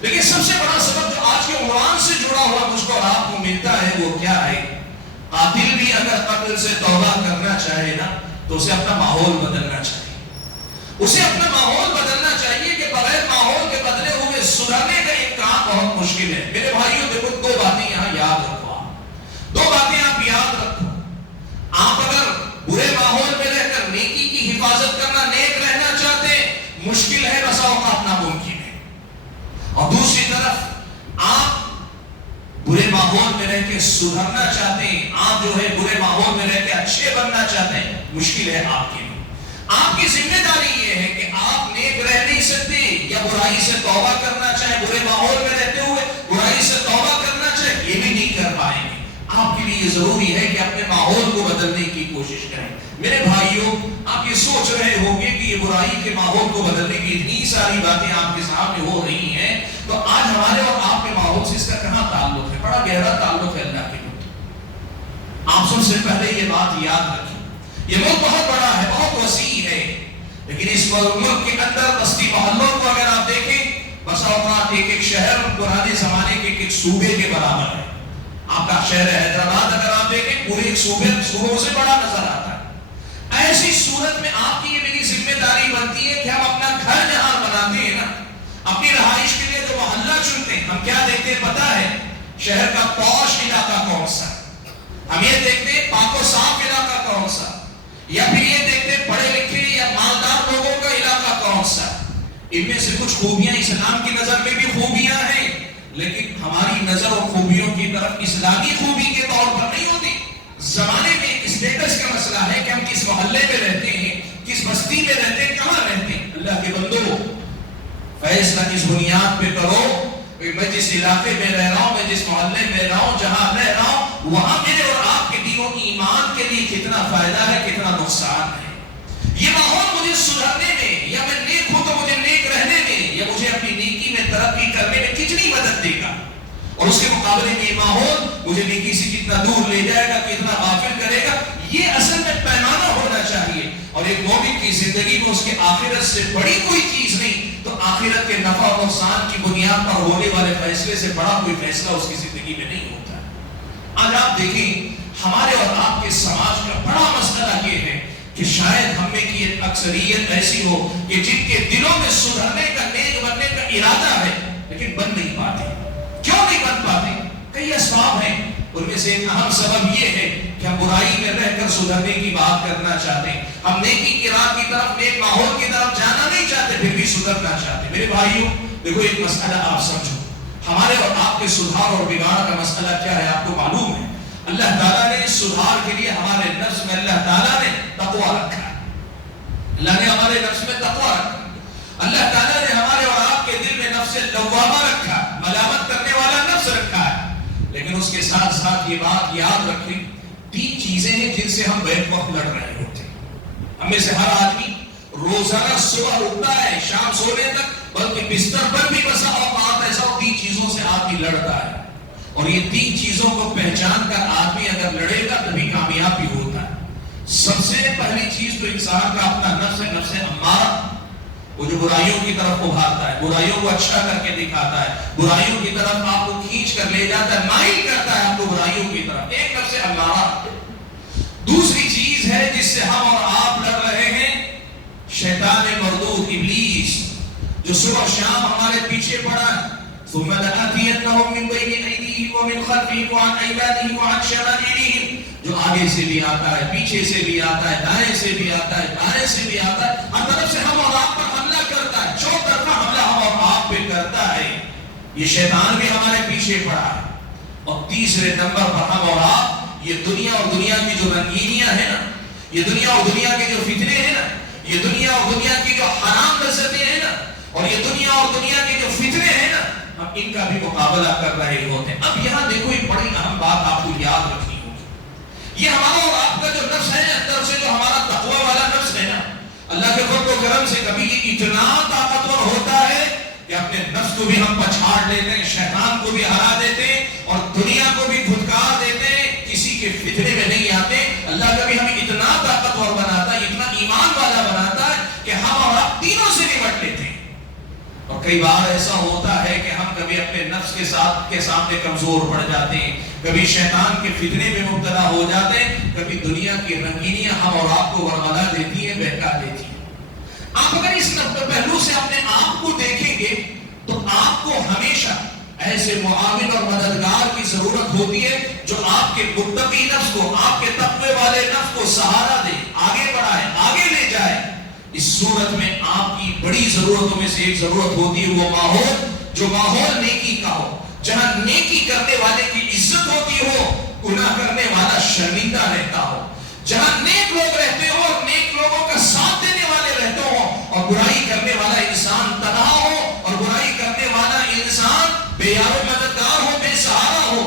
لیکن سب سے بڑا سبق جو آج کے عنوان سے جڑا ہوا مجھ کو اور آپ کو ملتا ہے وہ کیا ہے؟ قاتل بھی اگر قتل سے توبہ کرنا چاہے نا تو اسے اپنا ماحول بدلنا چاہیے. اسے اپنا ماحول بدلنا چاہیے کہ بغیر ماحول کے بدلے ہوئے سدھرنے کا ایک کام بہت مشکل ہے. میرے بھائیوں دیکھو، 2 باتیں یہاں یاد رکھو. 2 باتیں آپ یاد رکھو. آپ اگر برے ماحول میں رہ کر نیکی کی حفاظت کرنا، نیک رہنا چاہتے ہیں، مشکل ہے، بسا اوقات ناممکن ہے. اور دوسری طرف آپ برے ماحول میں رہ کے سدھرنا چاہتے ہیں، آپ جو ہے برے ماحول میں رہ کے اچھے بننا چاہتے ہیں، مشکل ہے آپ کے لیے. آپ کی ذمہ داری یہ ہے کہ آپ نیک رہ نہیں سکتے یا برائی سے توبہ کرنا چاہے، برے ماحول میں رہتے ہوئے برائی سے توبہ کرنا چاہے، یہ بھی نہیں کر پائیں گے. آپ کے لیے یہ ضروری ہے کہ اپنے ماحول کو بدلنے کی کوشش کریں. میرے بھائیوں، آپ یہ سوچ رہے ہوں گے کہ یہ برائی کے ماحول کو بدلنے کی اتنی ساری باتیں آپ کے سامنے ہو رہی ہیں، تو آج ہمارے اور آپ کے ماحول سے اس کا کہاں تعلق ہے؟ بڑا گہرا تعلق ہے اللہ کے ملک. آپ سب سے پہلے یہ بات یاد رکھیں، یہ ملک بہت بڑا ہے، بہت وسیع ہے، لیکن اس ملک کے اندر بستی محلوں کو اگر آپ دیکھیں، بسا اوقات ایک شہر پرانے زمانے کے ایک صوبے کے برابر ہے. آپ کا شہر حیدرآباد اگر آپ دیکھیں پورے ایک صوبوں سے بڑا نظر آتا ہے. ایسی صورت میں آپ کی یہ میری ذمہ داری بنتی ہے کہ ہم اپنا گھر جہاں بناتے ہیں نا، اپنی رہائش کے لیے جو محلہ چنتے ہیں، ہم کیا دیکھتے ہیں پتا ہے؟ شہر کا پوش علاقہ کون سا، ہم یہ دیکھتے ہیں پاک و صاف علاقہ کون سا، یا پھر یہ دیکھتے ہیں پڑھے لکھے یا مالدار لوگوں کا علاقہ کون سا. ان میں سے کچھ خوبیاں اسلام کی نظر میں بھی خوبیاں ہیں، لیکن ہماری نظر اور خوبیوں کی طرف اسلامی خوبی کے طور پر نہیں ہوتی. زمانے میں ایک اسٹیٹس کا مسئلہ ہے کہ ہم کس محلے میں رہتے ہیں، کس بستی میں رہتے ہیں، کہاں رہتے ہیں. اللہ کے بندو، فیصلہ کس بنیاد پہ کرو. میں جس علاقے میں رہ رہا ہوں، میں جس محلے میں رہ رہا ہوں، جہاں رہ رہا ہوں، وہاں میرے اور آپ کے دین و ایمان کے لیے کتنا فائدہ ہے، کتنا نقصان ہے. یہ ماحول مجھے سدھرنے میں، یا میں نیک ہوں تو مجھے نیک رہنے میں، یا مجھے اپنی نیکی میں ترقی کرنے میں کتنی مدد دے گا، اور اس کے مقابلے میں یہ ماحول مجھے نیکی سے کتنا دور لے جائے گا، کتنا غافل کرے گا. یہ اصل میں پیمانہ ہونا چاہیے. اور ایک مومن کی زندگی میں اس کے آخرت سے بڑی کوئی چیز نہیں تو آخرت کے نفع و نقصان کی بنیاد پر ہونے والے فیصلے سے بڑا کوئی فیصلہ اس کی زندگی میں نہیں ہوتا. آج آپ دیکھیں ہمارے اور آپ کے سماج کا بڑا مسئلہ یہ ہے کہ شاید ہم میں کی ایک اکثریت ایسی ہو کہ جن کے دلوں میں سدھرنے کا، نیک بننے کا ارادہ ہے لیکن بن نہیں پاتے. کیوں نہیں بن پاتے؟ کئی اسباب ہیں. ان میں سے ایک اہم سبب یہ ہے کہ ہم برائی میں رہ کر سدھرنے کی بات کرنا چاہتے ہیں. ہم نیکی کی راہ کی طرف، نیک ماحول کی طرف جانا نہیں چاہتے، پھر بھی سدھرنا چاہتے. میرے بھائیوں دیکھو ایک مسئلہ آپ سمجھو، ہمارے اور آپ کے سدھار اور بگاڑ کا مسئلہ کیا ہے آپ کو معلوم ہے. اللہ تعالیٰ نے سدھار کے لیے ہمارے نفس میں اللہ تعالیٰ نے تقویٰ رکھا ہے. اللہ نے ہمارے نفس میں تقویٰ رکھا. اللہ تعالیٰ نے ہمارے اور آپ کے دل میں نفس لوامہ رکھا، ملامت کرنے والا نفس رکھا ہے. لیکن اس کے ساتھ ساتھ یہ بات یاد رکھیں، 3 چیزیں ہیں جن سے ہم بیک وقت لڑ رہے ہوتے ہیں. ہم میں سے ہر آدمی روزانہ صبح اٹھتا ہے شام سونے تک، بلکہ بستر پر بھی بسا اوقات ایسا 3 چیزوں سے آدمی لڑتا ہے. اور یہ 3 چیزوں کو پہچان کر آدمی اگر لڑے گا تبھی کامیاب بھی ہوتا ہے. سب سے پہلی چیز تو انسان کا اپنا نفس ہے، نفس امارہ، وہ جو برائیوں کی طرف ابھارتا ہے، برائیوں کو اچھا کر کے دکھاتا ہے، برائیوں کی طرف آپ کو کھینچ کر لے جاتا ہے، مائل کرتا ہے آپ کو برائیوں کی طرف. ایک نفس امارہ. دوسری چیز ہے جس سے ہم اور آپ لڑ رہے ہیں، شیطان مردود، ابلیس، جو صبح شام ہمارے پیچھے پڑا ہے. ثم لآتينهم من بين أيديهم ومن خلفهم وعن أيمانهم وعن شمائلهم، جو آگے سے بھی آتا ہے، پیچھے سے بھی آتا ہے، دائیں سے بھی آتا ہے، بائیں سے بھی آتا ہے، ہر طرف سے ہم اور آپ پر حملہ کرتا ہے. چوطرفہ حملہ ہم اور آپ پہ کرتا ہے. یہ شیطان بھی ہمارے پیچھے پڑا ہے. اور تیسرے نمبر پر ہم اور آپ یہ دنیا اور دنیا کی جو رنگینیاں ہیں نا، یہ دنیا اور دنیا کے جو فتنے ہیں نا، یہ دنیا اور دنیا کی جو حرام لذتیں ہیں نا، اور یہ دنیا اور دنیا کے جو فتنے ہیں نا، ہم ان کا بھی مقابلہ کر رہے ہوتے ہیں. اب یہاں دیکھو ایک بڑی اہم بات آپ کو یاد رکھنی ہوگی. یہ ہمارا اور آپ کا جو نفس ہے اندر سے، جو ہمارا تقوی والا نفس ہے نا، اللہ کے فضل و کرم سے کبھی یہ اتنا طاقتور ہوتا ہے کہ اپنے نفس کو بھی ہم پچھاڑ لیتے ہیں، شیطان کو بھی ہرا دیتے ہیں، اور دنیا کو بھی دھتکار دیتے ہیں، کسی کے فتنے میں نہیں آتے. اللہ کبھی ہمیں اتنا طاقتور بناتا ہے، اتنا ایمان والا بناتا ہے کہ ہم اور آپ تینوں سے نمٹ لیتے ہیں. اور کئی بار ایسا ہوتا ہے کہ ہم کبھی اپنے نفس کے سامنے کمزور پڑ جاتے ہیں، کبھی شیطان کے فتنے میں مبتلا ہو جاتے ہیں، کبھی دنیا کی رنگینیاں ہم اور آپ کو ورملا دیتی ہیں، بہکا دیتی ہیں. آپ اگر اس پہلو سے اپنے آپ کو دیکھیں گے تو آپ کو ہمیشہ ایسے معاون اور مددگار کی ضرورت ہوتی ہے جو آپ کے متقی نفس کو، آپ کے تقوی والے نفس کو سہارا دے، آگے بڑھائے، آگے لے جائے. اس صورت میں آپ کی بڑی ضرورتوں میں سے ایک ضرورت ہوتی ہے وہ ماحول، جو ماحول نیکی کا ہو، جہاں نیکی کرنے والے کی عزت ہوتی ہو، گناہ کرنے والا شرمندہ رہتا ہو، جہاں نیک لوگ رہتے ہو اور نیک لوگوں کا ساتھ دینے والے رہتے ہو، اور برائی کرنے والا انسان تنہا ہو، اور برائی کرنے والا انسان بے یار و مددگار ہو، بے سہارا ہو.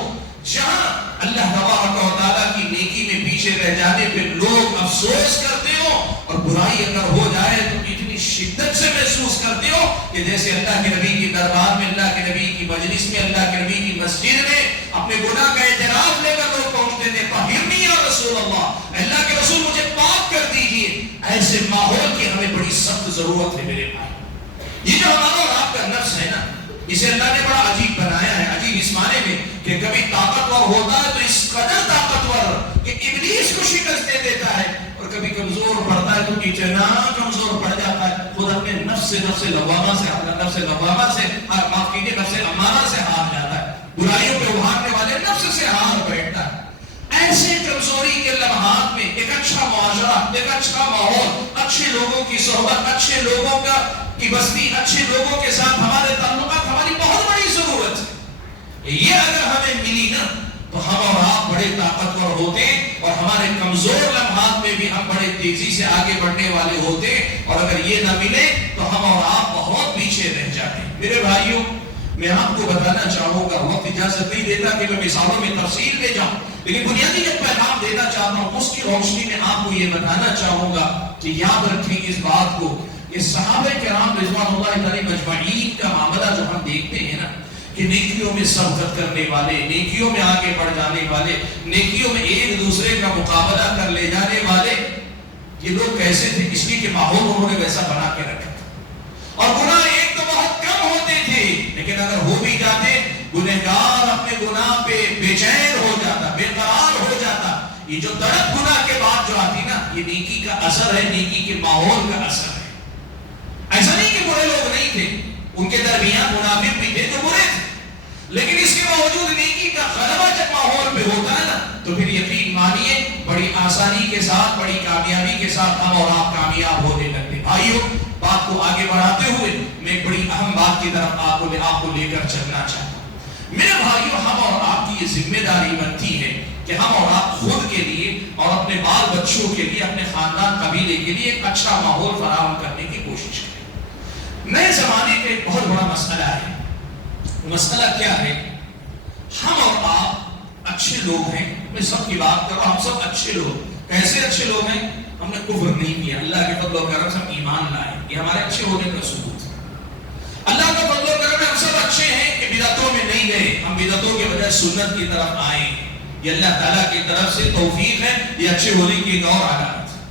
جہاں اللہ تبارک و تعالیٰ کی نیکی میں پیچھے رہ جانے پہ لوگ افسوس کرتے ہو، اور برائی اگر ہو جائے تو اتنی شدت سے محسوس کرتے ہو کہ جیسے اللہ کے نبی کی دربار میں، اللہ کے نبی کی مجلس میں، اللہ کے نبی کی مسجد میں اپنے گناہ کا اعتراف لے کر لوگ پہنچتے تھے. طہرنی یا رسول اللہ، اللہ کے رسول مجھے پاک کر دیجئے. ایسے ماحول کی ہمیں بڑی سخت ضرورت ہے میرے بھائی. یہ جو ہمارا اور آپ کا نفس ہے نا، اسے اللہ نے بڑا عجیب بنایا ہے. عجیب اس معنی میں کہ کبھی طاقتور ہوتا ہے تو اس قدر طاقتور کہ ابلیس کو شکست دے دیتا ہے، اور کبھی کمزور پڑتا ہے تو اتنا کمزور پڑ جاتا ہے خود اپنے نفس لوامہ سے معاف کیجیے، نفس امارہ سے ہار جاتا ہے، برائیوں پہ ابھارنے والے نفس سے ہار بیٹھتا ہے. ایسے کمزوری کے لمحات میں ایک اچھا معاشرہ، ایک اچھا ماحول، اچھے لوگوں کی صحبت، اچھے لوگوں کی بستی، اچھے لوگوں کے ساتھ ہمارے تعلقات ہماری بہت بڑی ضرورت ہے. یہ اگر ہمیں ملی نا تو ہم اور آپ بڑے طاقتور ہوتے ہیں، اور ہمارے کمزور لمحات میں بھی ہم بڑے تیزی سے آگے بڑھنے والے ہوتے ہیں. اور اگر یہ نہ ملے تو ہم اور آپ بہت پیچھے رہ جاتے ہیں. میرے بھائیوں، میں آپ کو بتانا چاہوں گا، وقت اجازت نہیں دیتا کہ میں مثالوں میں تفصیل میں جاؤں، لیکن بنیادی ایک پیغام دینا چاہتا ہوں، اس کی روشنی میں آپ کو یہ بتانا چاہوں گا کہ یاد رکھیں اس بات کو کہ صحابہ کرام رضوان اللہ تعالی مجمعین کا معاملہ جو ہم دیکھتے ہیں نا، کہ نیکیوں میں سبقت کرنے والے، نیکیوں میں آگے بڑھ جانے والے، نیکیوں میں ایک دوسرے کا مقابلہ کر لے جانے والے، یہ لوگ کیسے تھے؟ اس لیے کہ ماحول انہوں نے ویسا بنا کے رکھا تھا۔ اور گناہ ایک تو بہت کم ہوتے تھے، لیکن اگر ہو بھی جاتے گنہگار اپنے گناہ پہ بے چین ہو جاتا، بے قرار ہو جاتا۔ یہ جو تڑپ گناہ کے بعد جو آتی نا، یہ نیکی کا اثر ہے، نیکی کے ماحول کا اثر ہے۔ ایسا نہیں کہ برے لوگ نہیں تھے، ان کے درمیان منافق بھی تھے جو برے تھے، لیکن اس کے باوجود نیکی کا غلبہ جب ماحول پہ ہوتا ہے نا، تو پھر یقین مانیے بڑی آسانی کے ساتھ، بڑی کامیابی کے ساتھ ہم اور آپ کامیاب ہونے لگتے۔ بھائیو، بات کو آگے بڑھاتے ہوئے میں ایک بڑی اہم بات کی طرف آپ کو لے کر چلنا چاہتا ہوں۔ میرے بھائیو، ہم اور آپ کی یہ ذمہ داری بنتی ہے کہ ہم اور آپ خود کے لیے اور اپنے بال بچوں کے لیے، اپنے خاندان قبیلے کے لیے ایک اچھا ماحول فراہم کرنے کی کوشش کریں۔ نئے زمانے کا ایک بہت بڑا مسئلہ ہے۔ مسئلہ کیا ہے؟ ہم اور آپ اچھے لوگ ہیں، میں سب کی بات کر رہا ہوں، ہم سب اچھے لوگ۔ کیسے اچھے لوگ ہیں؟ ہم نے کفر نہیں کیا، اللہ کے فضل و کرم سے ہم ایمان لائے، یہ ہمارے اچھے ہونے کا ثبوت ہے۔ اللہ کا فضل و کرم ہے، ہم سب اچھے ہیں کہ بدعتوں میں نہیں گئے، ہم بدعتوں کے بجائے سنت کی طرف آئے۔ یہ اللہ تعالیٰ کی طرف سے توفیق ہے، یہ اچھے ہونے کی ایک اور علامت ہے۔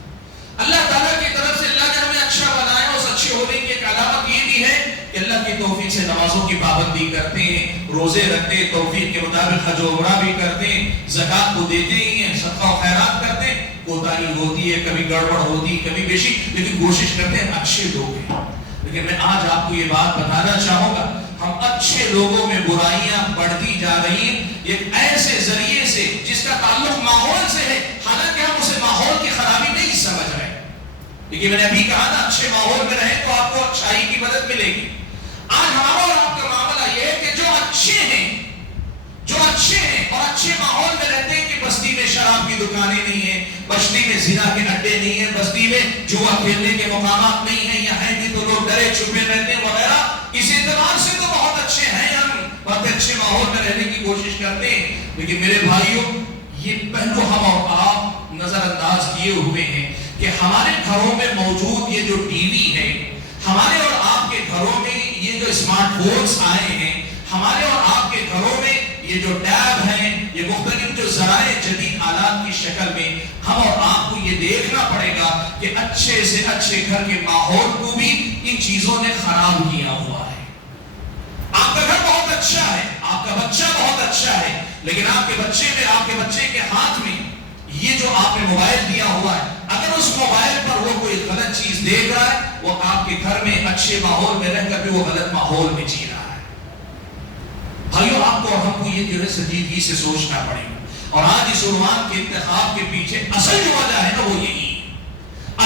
اللہ تعالیٰ کی طرف سے اللہ نے ہمیں اچھا بنایا، اس اچھے ہونے کی ایک علامت یہ بھی ہے کہ اللہ کی توفیق سے نمازوں کی پابندی کرتے ہیں، روزے رکھتے ہیں، توفیق کے مطابق حج و عمرہ بھی کرتے ہیں، زکوٰۃ کو دیتے ہی ہیں، صدقہ و خیرات کرتے ہیں۔ کوتاہی ہوتی ہے، کبھی گڑبڑ ہوتی ہے، کبھی بیشی، لیکن کوشش کرتے ہیں اچھے لوگ ہیں۔ لیکن میں آج آپ کو یہ بات بتانا چاہوں گا، ہم اچھے لوگوں میں برائیاں بڑھتی جا رہی ہیں ایک ایسے ذریعے سے جس کا تعلق ماحول سے ہے، حالانکہ ہم اسے ماحول کی خرابی نہیں سمجھ رہے۔ لیکن میں نے ابھی کہا نا، اچھے ماحول میں رہیں تو آپ کو اچھائی کی مدد ملے گی۔ آج ہمارا اور آپ کا معاملہ یہ ہے کہ جو اچھے ہیں اور اچھے ماحول میں رہتے ہیں، کہ بستی میں شراب کی دکانیں نہیں ہیں، بستی میں زنا کے اڈے نہیں ہیں، بستی میں جوا کھیلنے کے مقامات نہیں ہیں، یا ہیں بھی تو لوگ ڈرے چھپے رہتے ہیں وغیرہ، اس اعتبار سے تو بہت اچھے ہیں، ہم بہت اچھے ماحول میں رہنے کی کوشش کرتے ہیں۔ لیکن میرے بھائیوں، یہ پہلو ہم اور آپ نظر انداز کیے ہوئے ہیں کہ ہمارے گھروں میں موجود یہ جو ٹی وی ہے، ہمارے اور آپ کے گھروں میں یہ جو اسمارٹ فونز آئے ہیں، ہمارے اور آپ کے گھروں میں یہ جو ٹیب ہیں، یہ مختلف جو ذرائع جدید آلات کی شکل میں، ہم اور آپ کو یہ دیکھنا پڑے گا کہ اچھے سے اچھے گھر کے ماحول کو بھی ان چیزوں نے خراب کیا ہوا ہے۔ آپ کا گھر بہت اچھا ہے، آپ کا بچہ بہت اچھا ہے، لیکن آپ کے بچے کے ہاتھ میں یہ جو آپ نے موبائل دیا ہوا ہے، اگر اس موبائل پر وہ کوئی غلط چیز دیکھ رہا ہے، وہ آپ کے گھر میں اچھے ماحول میں رہ کر بھی وہ غلط ماحول میں جی رہا ہے۔ بھائیو، آپ کو اور ہم کو یہ جو ہے سنجیدگی سے سوچنا پڑے گا۔ اور آج اس عنوان کے انتخاب کے پیچھے اصل جو وجہ ہے نا، وہ یہی ہے۔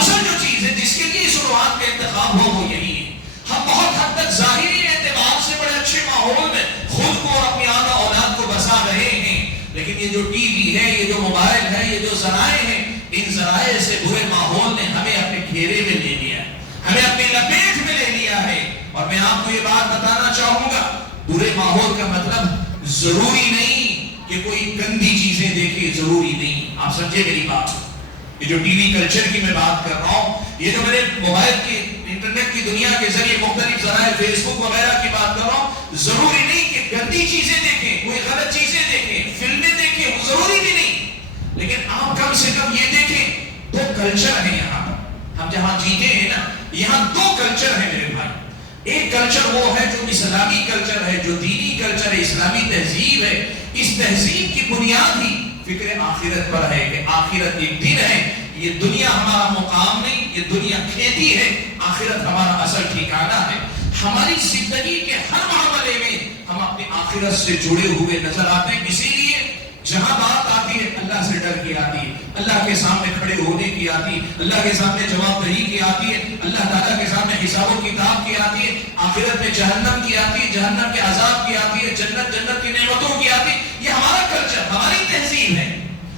اصل جو چیز ہے جس کے لیے اس عنوان کا انتخاب ہوا، وہ یہی ہے۔ ہم بہت حد تک ظاہری اعتبار سے بڑے اچھے ماحول میں خود کو اور اپنی آنے اولاد کو بسا رہے ہیں، لیکن یہ جو ٹی وی ہے، یہ جو موبائل ہے، یہ جو ذرائع ہیں، ان ذرائع سے برے ماحول نے ہمیں اپنے گھیرے میں لے لیا ہے، ہمیں اپنی لپیٹ میں لے لیا ہے۔ اور میں آپ کو یہ بات بتانا چاہوں گا، برے ماحول کا مطلب ضروری نہیں کہ کوئی گندی چیزیں دیکھے، ضروری نہیں۔ آپ سمجھے میری بات؟ یہ جو ٹی وی کلچر کی میں بات کر رہا ہوں، یہ جو میرے موبائل کی انٹرنیٹ کی دنیا کے ذریعے مختلف ذرائع فیس بک وغیرہ کی بات کر رہا ہوں، ضروری نہیں کہ گندی چیزیں دیکھیں، کوئی غلط چیزیں دیکھیں، فلمیں دیکھیں، وہ ضروری بھی نہیں۔ لیکن آپ کم سے کم یہ دیکھیں، دو کلچر ہیں یہاں پر، ہم جہاں جیتے ہیں نا، یہاں دو کلچر ہیں میرے بھائی۔ ایک کلچر وہ ہے جو اسلامی کلچر ہے، جو دینی کلچر ہے، اسلامی تہذیب ہے۔ اس تہذیب کی بنیاد ہی فکر آخرت پر ہے کہ آخرت ایک دن ہے، یہ دنیا ہمارا مقام نہیں، یہ دنیا کھیتی ہے، آخرت ہمارا اصل ٹھکانہ ہے۔ ہماری زندگی کے ہر معاملے میں ہم اپنی آخرت سے جڑے ہوئے نظر آتے ہیں، اسی لیے جہاں بات آتی ہے اللہ سے ڈر کی آتی ہے، اللہ کے سامنے کھڑے ہونے کی آتی ہے، اللہ کے سامنے جواب دہی کی آتی ہے، اللہ تعالیٰ کے سامنے حساب و کتاب کی آتی ہے، آخرت میں جہنم کی آتی ہے، جہنم کے عذاب کی آتی ہے، جنت کی نعمتوں کی آتی ہے۔ یہ ہمارا کلچر، ہماری تہذیب ہے،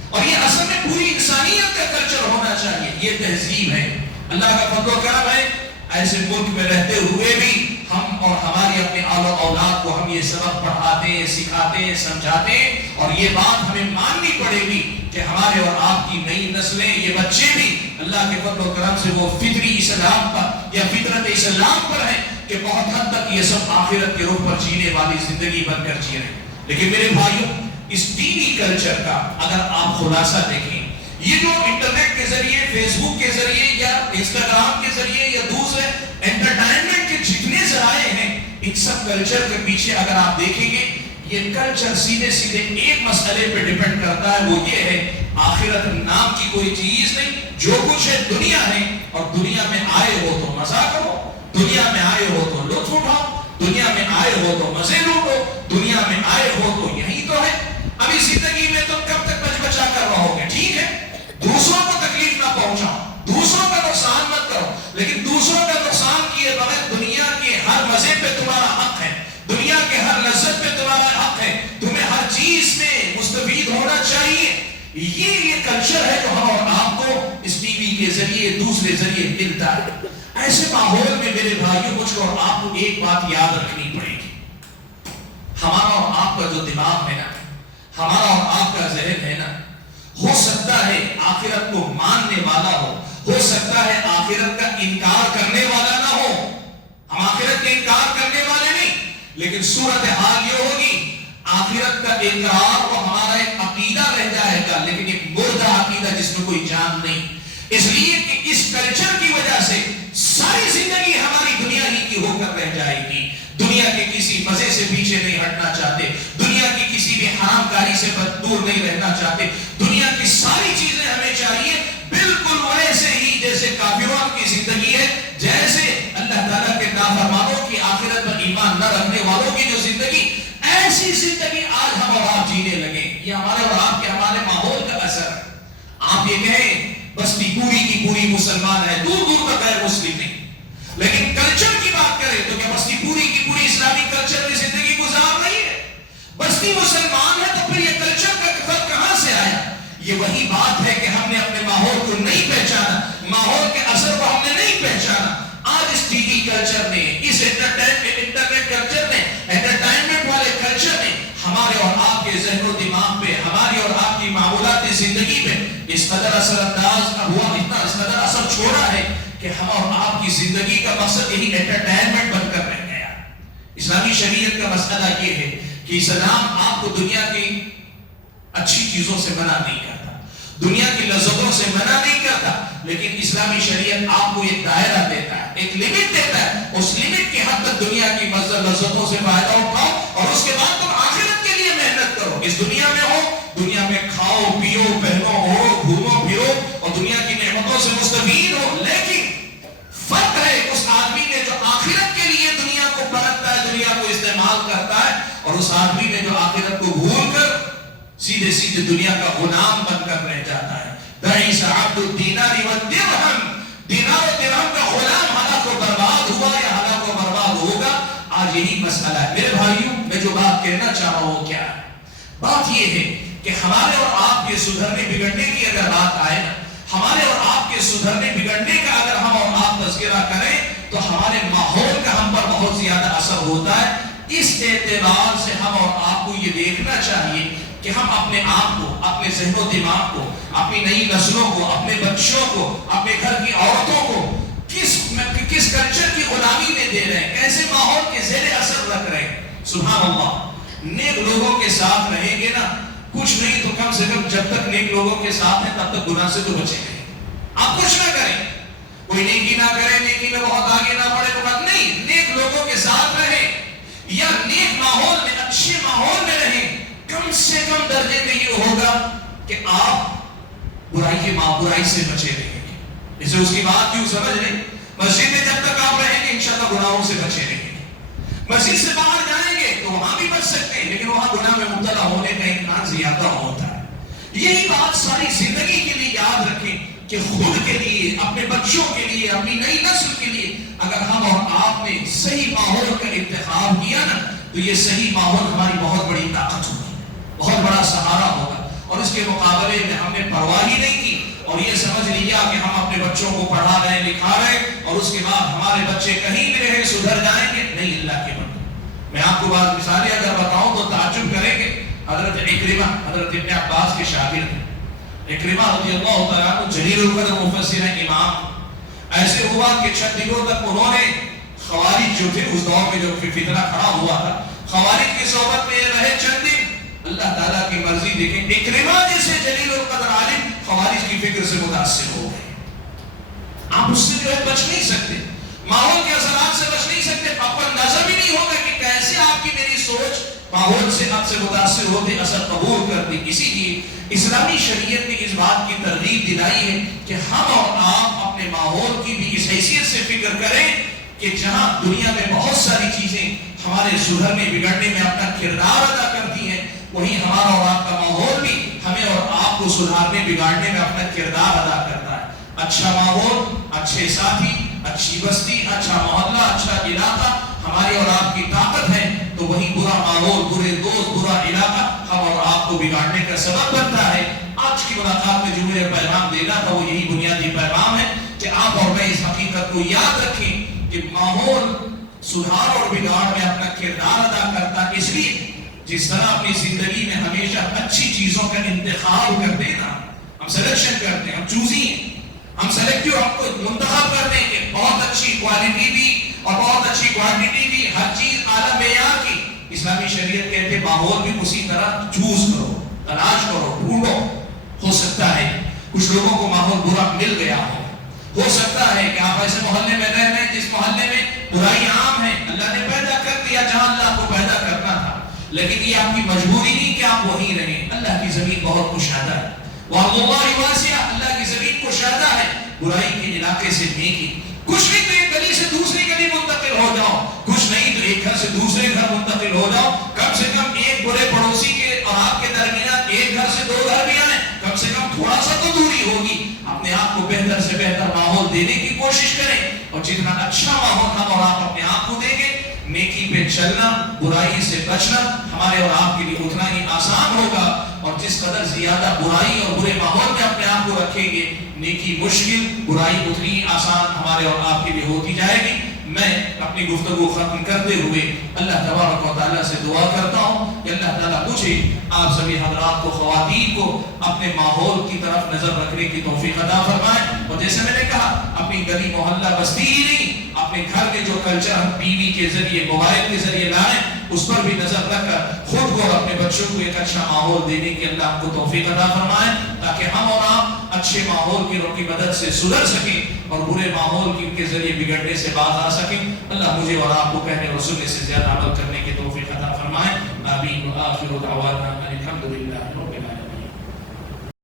اور یہ اصل میں پوری انسانیت کا کلچر ہونا چاہیے، یہ تہذیب ہے۔ اللہ کا فضل و کرم ہے، ایسے ملک میں رہتے ہوئے بھی ہم اور ہماری اپنے آل و اولاد کو ہم یہ سبق پڑھاتے ہیں، سکھاتے ہیں، سمجھاتے ہیں، اور یہ بات ہمیں ماننی پڑے گی کہ ہمارے اور آپ کی نئی نسلیں، یہ بچے بھی اللہ کے فضل و کرم سے وہ فطری اسلام پر یا فطرت اسلام پر ہیں کہ بہت حد تک یہ سب آخرت کے رخ پر جینے والی زندگی بن کر جی رہے ہیں۔ لیکن میرے بھائیوں، اس دینی کلچر کا اگر آپ خلاصہ دیکھیں، یہ جو انٹرنیٹ کے ذریعے، فیس بک کے ذریعے یا انسٹاگرام کے ذریعے یا دوسرے انٹرٹینمنٹ کے جتنے ذرائع ہیں، ان سب کلچر کے پیچھے اگر آپ دیکھیں گے، یہ کلچر سیدھے سیدھے ایک مسئلے پہ ڈیپینڈ کرتا ہے، وہ یہ ہے آخرت نام کی کوئی چیز نہیں. جو کچھ ہے دنیا ہے، اور دنیا میں آئے ہو تو مزہ کرو، دنیا میں آئے ہو تو لطف اٹھاؤ، دنیا میں آئے ہو تو مزے لوٹو، دنیا میں آئے ہو تو یہی تو ہے. ابھی زندگی میں تم کب تک بچ بچا کر رہو گے؟ ٹھیک ہے، دوسروں کو تکلیف نہ پہنچاؤ، دوسروں کا نقصان مت کرو، لیکن دوسروں کا نقصان کیے بغیر دنیا کے ہر مزے پہ تمہارا حق ہے، دنیا کے ہر لذت پہ تمہارا حق ہے، تمہیں ہر چیز میں مستفید ہونا چاہیے. یہ کلچر ہے جو ہم اور آپ کو اس ٹی وی کے ذریعے، دوسرے ذریعے ملتا ہے. ایسے ماحول میں میرے بھائیوں، مجھ کو اور آپ کو ایک بات یاد رکھنی پڑے گی. ہمارا اور آپ کا جو دماغ ہے نا، ہمارا اور آپ کا ذہن ہے نا، ہو سکتا ہے آخرت کو ماننے والا ہو سکتا ہے آخرت کا انکار کرنے والا نہ ہو. ہم آخرت کا انکار کرنے والے نہیں، لیکن صورتحال یہ ہوگی آخرت کا انکار وہ ہمارا ایک عقیدہ رہ جائے گا، لیکن ایک مردہ عقیدہ جس میں کوئی جان نہیں. اس لیے کہ اس کلچر کی وجہ سے ساری زندگی ہماری دنیا ہی کی ہو کر رہ جائے گی. دنیا کے کسی مزے سے پیچھے نہیں ہٹنا چاہتے، دنیا کی کسی بھی حرام کاری سے دور نہیں رہنا چاہتے. دنیا کی ساری چیزیں ہمیں چاہیے بالکل ویسے ہی جیسے کافروں کی زندگی ہے، جیسے اللہ تعالیٰ کے نافرمانوں کی آخرت پر ایمان نہ رکھنے والوں کی جو زندگی، ایسی زندگی آج ہم اور آپ جینے لگے. یہ ہمارے اور آپ کے ہمارے ماحول کا اثر ہے. آپ یہ کہیں بستی پوری کی پوری مسلمان ہے، دور دور تک غیر مسلم نہیں، لیکن کلچر کی بات کریں تو کیا بستی پوری کی پوری اسلامی کلچر میں زندگی گزار رہی ہے؟ بستی مسلمان ہے تو پھر یہ کلچر کا فرق کہاں سے آیا؟ یہ وہی بات ہے کہ ہم نے اپنے ماحول کو نہیں پہچانا، ماحول کے اثر کو ہم نے نہیں پہچانا. آج اس ٹی وی کلچر نے، اس انٹرنیٹ کلچر نے، انٹرٹینمنٹ والے کلچر نے ہمارے اور آپ کے ذہن و دماغ پہ، ہماری اور آپ کی معمولاتی زندگی پہ اس قدر اثر انداز ہوا، اتنا اس قدر اثر چھوڑا ہے کہ ہم اور آپ کی زندگی کا مقصد یہی انٹرٹینمنٹ بن کر رہ گیا. اسلامی شریعت کا مسئلہ یہ ہے کہ اسلام آپ کو دنیا کی اچھی چیزوں سے منع نہیں کرتا، دنیا کی لذتوں سے منع نہیں کرتا، لیکن اسلامی شریعت آپ کو ایک دائرہ دیتا ہے، ایک لمٹ دیتا ہے. اس لمٹ کے حد تک دنیا کی لذتوں سے فائدہ اٹھاؤ، اور اس کے بعد تم آخرت کے لیے محنت کرو. اس دنیا میں ہو، دنیا میں کھاؤ پیو پہنو ہو، گھومو پھرو اور دنیا کی نعمتوں سے مستفید ہو. لیکن فرق ہے اس آدمی نے جو آخرت کے لیے دنیا کو پرکھتا ہے، دنیا کو استعمال کرتا ہے، اور اس آدمی نے جو آخرت کو بھول کر سیدھے سیدھے دنیا کا غلام بن کر رہ جاتا ہے. تعیس عبد الدینار والدرہم، دینار و درہم کا غلام ہلاک و برباد ہوا یا ہلاک و برباد ہوگا. آج یہی مسئلہ ہے میرے بھائیوں. میں جو بات کہنا چاہ رہا ہوں کیا ہے؟ بات یہ ہے کہ ہمارے اور آپ کے سدھرنے بگڑنے کی اگر بات آئے نا، ہمارے اور آپ کے سدھرنے بگڑنے کا اگر ہم اور آپ تذکرہ کریں تو ہمارے ماحول کا ہم پر بہت زیادہ اثر ہوتا ہے. اس اعتبار سے ہم اور آپ کو یہ دیکھنا چاہیے کہ ہم اپنے آپ کو، اپنے ذہن و دماغ کو، اپنی نئی نسلوں کو، اپنے بچوں کو، اپنے گھر کی عورتوں کو کس کلچر کی غلامی میں دے رہے ہیں، کیسے ماحول کے زیر اثر رکھ رہے ہیں. سبحان اللہ. نیک لوگوں کے ساتھ رہیں گے نا، کچھ نہیں تو کم سے کم جب تک نیک لوگوں کے ساتھ ہیں تب تک گناہ سے تو بچیں گے. آپ کچھ نہ کریں، کوئی نیکی نہ کرے، نیکی میں بہت آگے نہ بڑھے تو بات نہیں. نیک لوگوں کے ساتھ رہیں یا نیک ماحول میں، اچھے ماحول میں رہیں، کم سے کم درجے میں یہ ہوگا کہ آپ برائی سے بچے رہیں گے. اسے اس کی بات کیوں سمجھ رہے؟ مسجد میں جب تک آپ رہیں گے انشاءاللہ گناہوں سے بچے رہیں گے. مسجد سے باہر جائیں گے تو وہاں بھی بچ سکتے ہیں، لیکن وہاں گناہ میں مبتلا ہونے کا امکان زیادہ ہوتا ہے. یہی بات ساری زندگی کے لیے یاد رکھیں کہ خود کے لیے، اپنے بچوں کے لیے، اپنی نئی نسل کے لیے اگر ہم اور آپ نے صحیح ماحول کا انتخاب کیا نا تو یہ صحیح ماحول ہماری بہت بڑی طاقت ہوگی، بہت بڑا سہارا ہوگا. اور اس کے مقابلے میں ہم نے پرواہ ہی نہیں کی اور یہ سمجھ لیا کہ ہم اپنے بچوں کو پڑھا رہے ہیں، لکھا رہے ہیں اور اس کے بعد ہمارے بچے کہیں بھی رہے سدھر جائیں گے. نہیں، اللہ کے بندے. میں آپ کو بعض مثالیں اگر بتاؤں تو تعجب کریں گے. حضرت اکرمہ، حضرت ابن عباس کے شاگرد ہیں. اکرمہ رضی اللہ تعالیٰ عنہ جلیل القدر مفسر امام. ایسے ہوا کہ چند دنوں تک انہوں نے خوارج جو تھے اس دور میں جو فتنہ کھڑا ہوا تھا، خوارج کی صحبت میں رہے چند دن. اللہ تعالیٰ کی مرضی دیکھیں، اکرمہ جیسے جلیل القدر عالم خوارج کی فکر سے متاثر ہو گئے. آپ اس سے جو ہے بچ نہیں سکتے، ماحول کے اثرات سے بچ نہیں سکتے. آپ کو اندازہ بھی نہیں ہوگا کہ کیسے آپ کی میری سوچ ماحول سے آپ سے متاثر ہوتے، اثر قبول کرتی. اسی لیے اسلامی شریعت نے اس بات کی ترغیب دلائی ہے کہ ہم اور آپ اپنے ماحول کی بھی اس حیثیت سے فکر کریں کہ جہاں دنیا میں بہت ساری چیزیں ہمارے سدھرنے بگڑنے میں اپنا کردار ادا کرتی ہیں، وہیں ہمارا اور آپ کا ماحول بھی ہمیں اور آپ کو سدھارنے بگاڑنے میں اپنا کردار ادا کرتا ہے. اچھا ماحول، اچھے ساتھی، اچھی بستی، اچھا محلہ، اچھا علاقہ ہماری اور آپ کی طاقت ہے، تو وہی برا ماحول، برے دوست، برا علاقہ ہم اور آپ کو بگاڑنے کا سبب بنتا ہے. آج کی ملاقات میں جو میرے پیغام دینا تھا وہ یہی بنیادی پیغام ہے کہ آپ اور میں اس حقیقت کو یاد رکھیں کہ ماحول سدھار اور بگاڑ میں اپنا کردار ادا کرتا ہے. اس لیے جس طرح اپنی زندگی میں ہمیشہ اچھی چیزوں کا انتخاب کرتے ہیں نا، ہم سلیکشن کرتے ہیں، ہم چوزی ہیں، ہم سلیکٹیو ہم کو منتخب کرتے ہیں کہ بہت اچھی کوالٹی بھی اور بہت اچھی کوانٹٹی بھی، ہر چیز اعلیٰ معیار کی. اسلامی شریعت کہتے ہیں ماحول بھی اسی طرح چوز کرو، تلاش کرو، ڈھونڈو. ہو سکتا ہے کچھ لوگوں کو ماحول برا مل گیا ہو سکتا ہے کہ آپ ایسے محلے میں رہ رہے ہیں جس محلے میں برائی عام ہے، اللہ نے پیدا کر دیا جہاں اللہ کو پیدا کرنا تھا، لیکن یہ آپ کی مجبوری نہیں کہ آپ وہیں رہیں. اللہ کی زمین بہت کشادہ ہے، وَأَرْضُ اللَّهِ وَاسِعَةٌ، اللہ کی زمین کشادہ ہے. برائی کے علاقے سے نیکی، کچھ نہیں تو ایک گلی سے دوسری گلی منتقل ہو جاؤ، کچھ نہیں تو ایک گھر سے دوسرے گھر منتقل ہو جاؤ. کم سے کم ایک برے پڑوسی کے اور آپ کے درمیان ایک گھر سے 2 گھر بھی آئیں، کم سے کم تھوڑا سا تو دوری ہوگی. اپنے آپ کو بہتر سے بہتر ماحول دینے کی کوشش کریں، اور جتنا اچھا ماحول ہم اور آپ اپنے آپ کو دیں گے، نیکی پہ چلنا، برائی سے بچنا ہمارے اور آپ کے لیے اتنا ہی آسان ہوگا. اور جس قدر زیادہ برائی اور برے ماحول میں اپنے آپ کو رکھیں گے، نیکی مشکل، برائی اتنی ہی آسان ہمارے اور آپ کے لیے ہوتی جائے گی. میں اپنی گفتگو ختم کرتے ہوئے اللہ تبارک و تعالیٰ سے دعا کرتا ہوں کہ اللہ تعالیٰ مجھے آپ سبھی حضرات کو، خواتین کو اپنے ماحول کی طرف نظر رکھنے کی توفیق عطا فرمائے. اور جیسے میں نے کہا، اپنی گلی محلہ بستی ہی نہیں، اپنے گھر میں جو کلچر ہم ٹی وی کے ذریعے، موبائل کے ذریعے لائیں، اس پر بھی نظر رکھ کر خود کو اور اپنے بچوں کو ایک اچھا ماحول دینے کی اللہ ہم کو توفیق عطا فرمائے، تاکہ ہم اور آپ اچھے ماحول کی مدد سے سدھر سکیں اور برے ماحول کے ذریعے بگڑنے سے باز آ سکیں. اللہ مجھے اور آپ کو کہنے اور سننے سے زیادہ عمل کرنے کی توفیق عطا فرمائے. آمین. وآخر دعوانا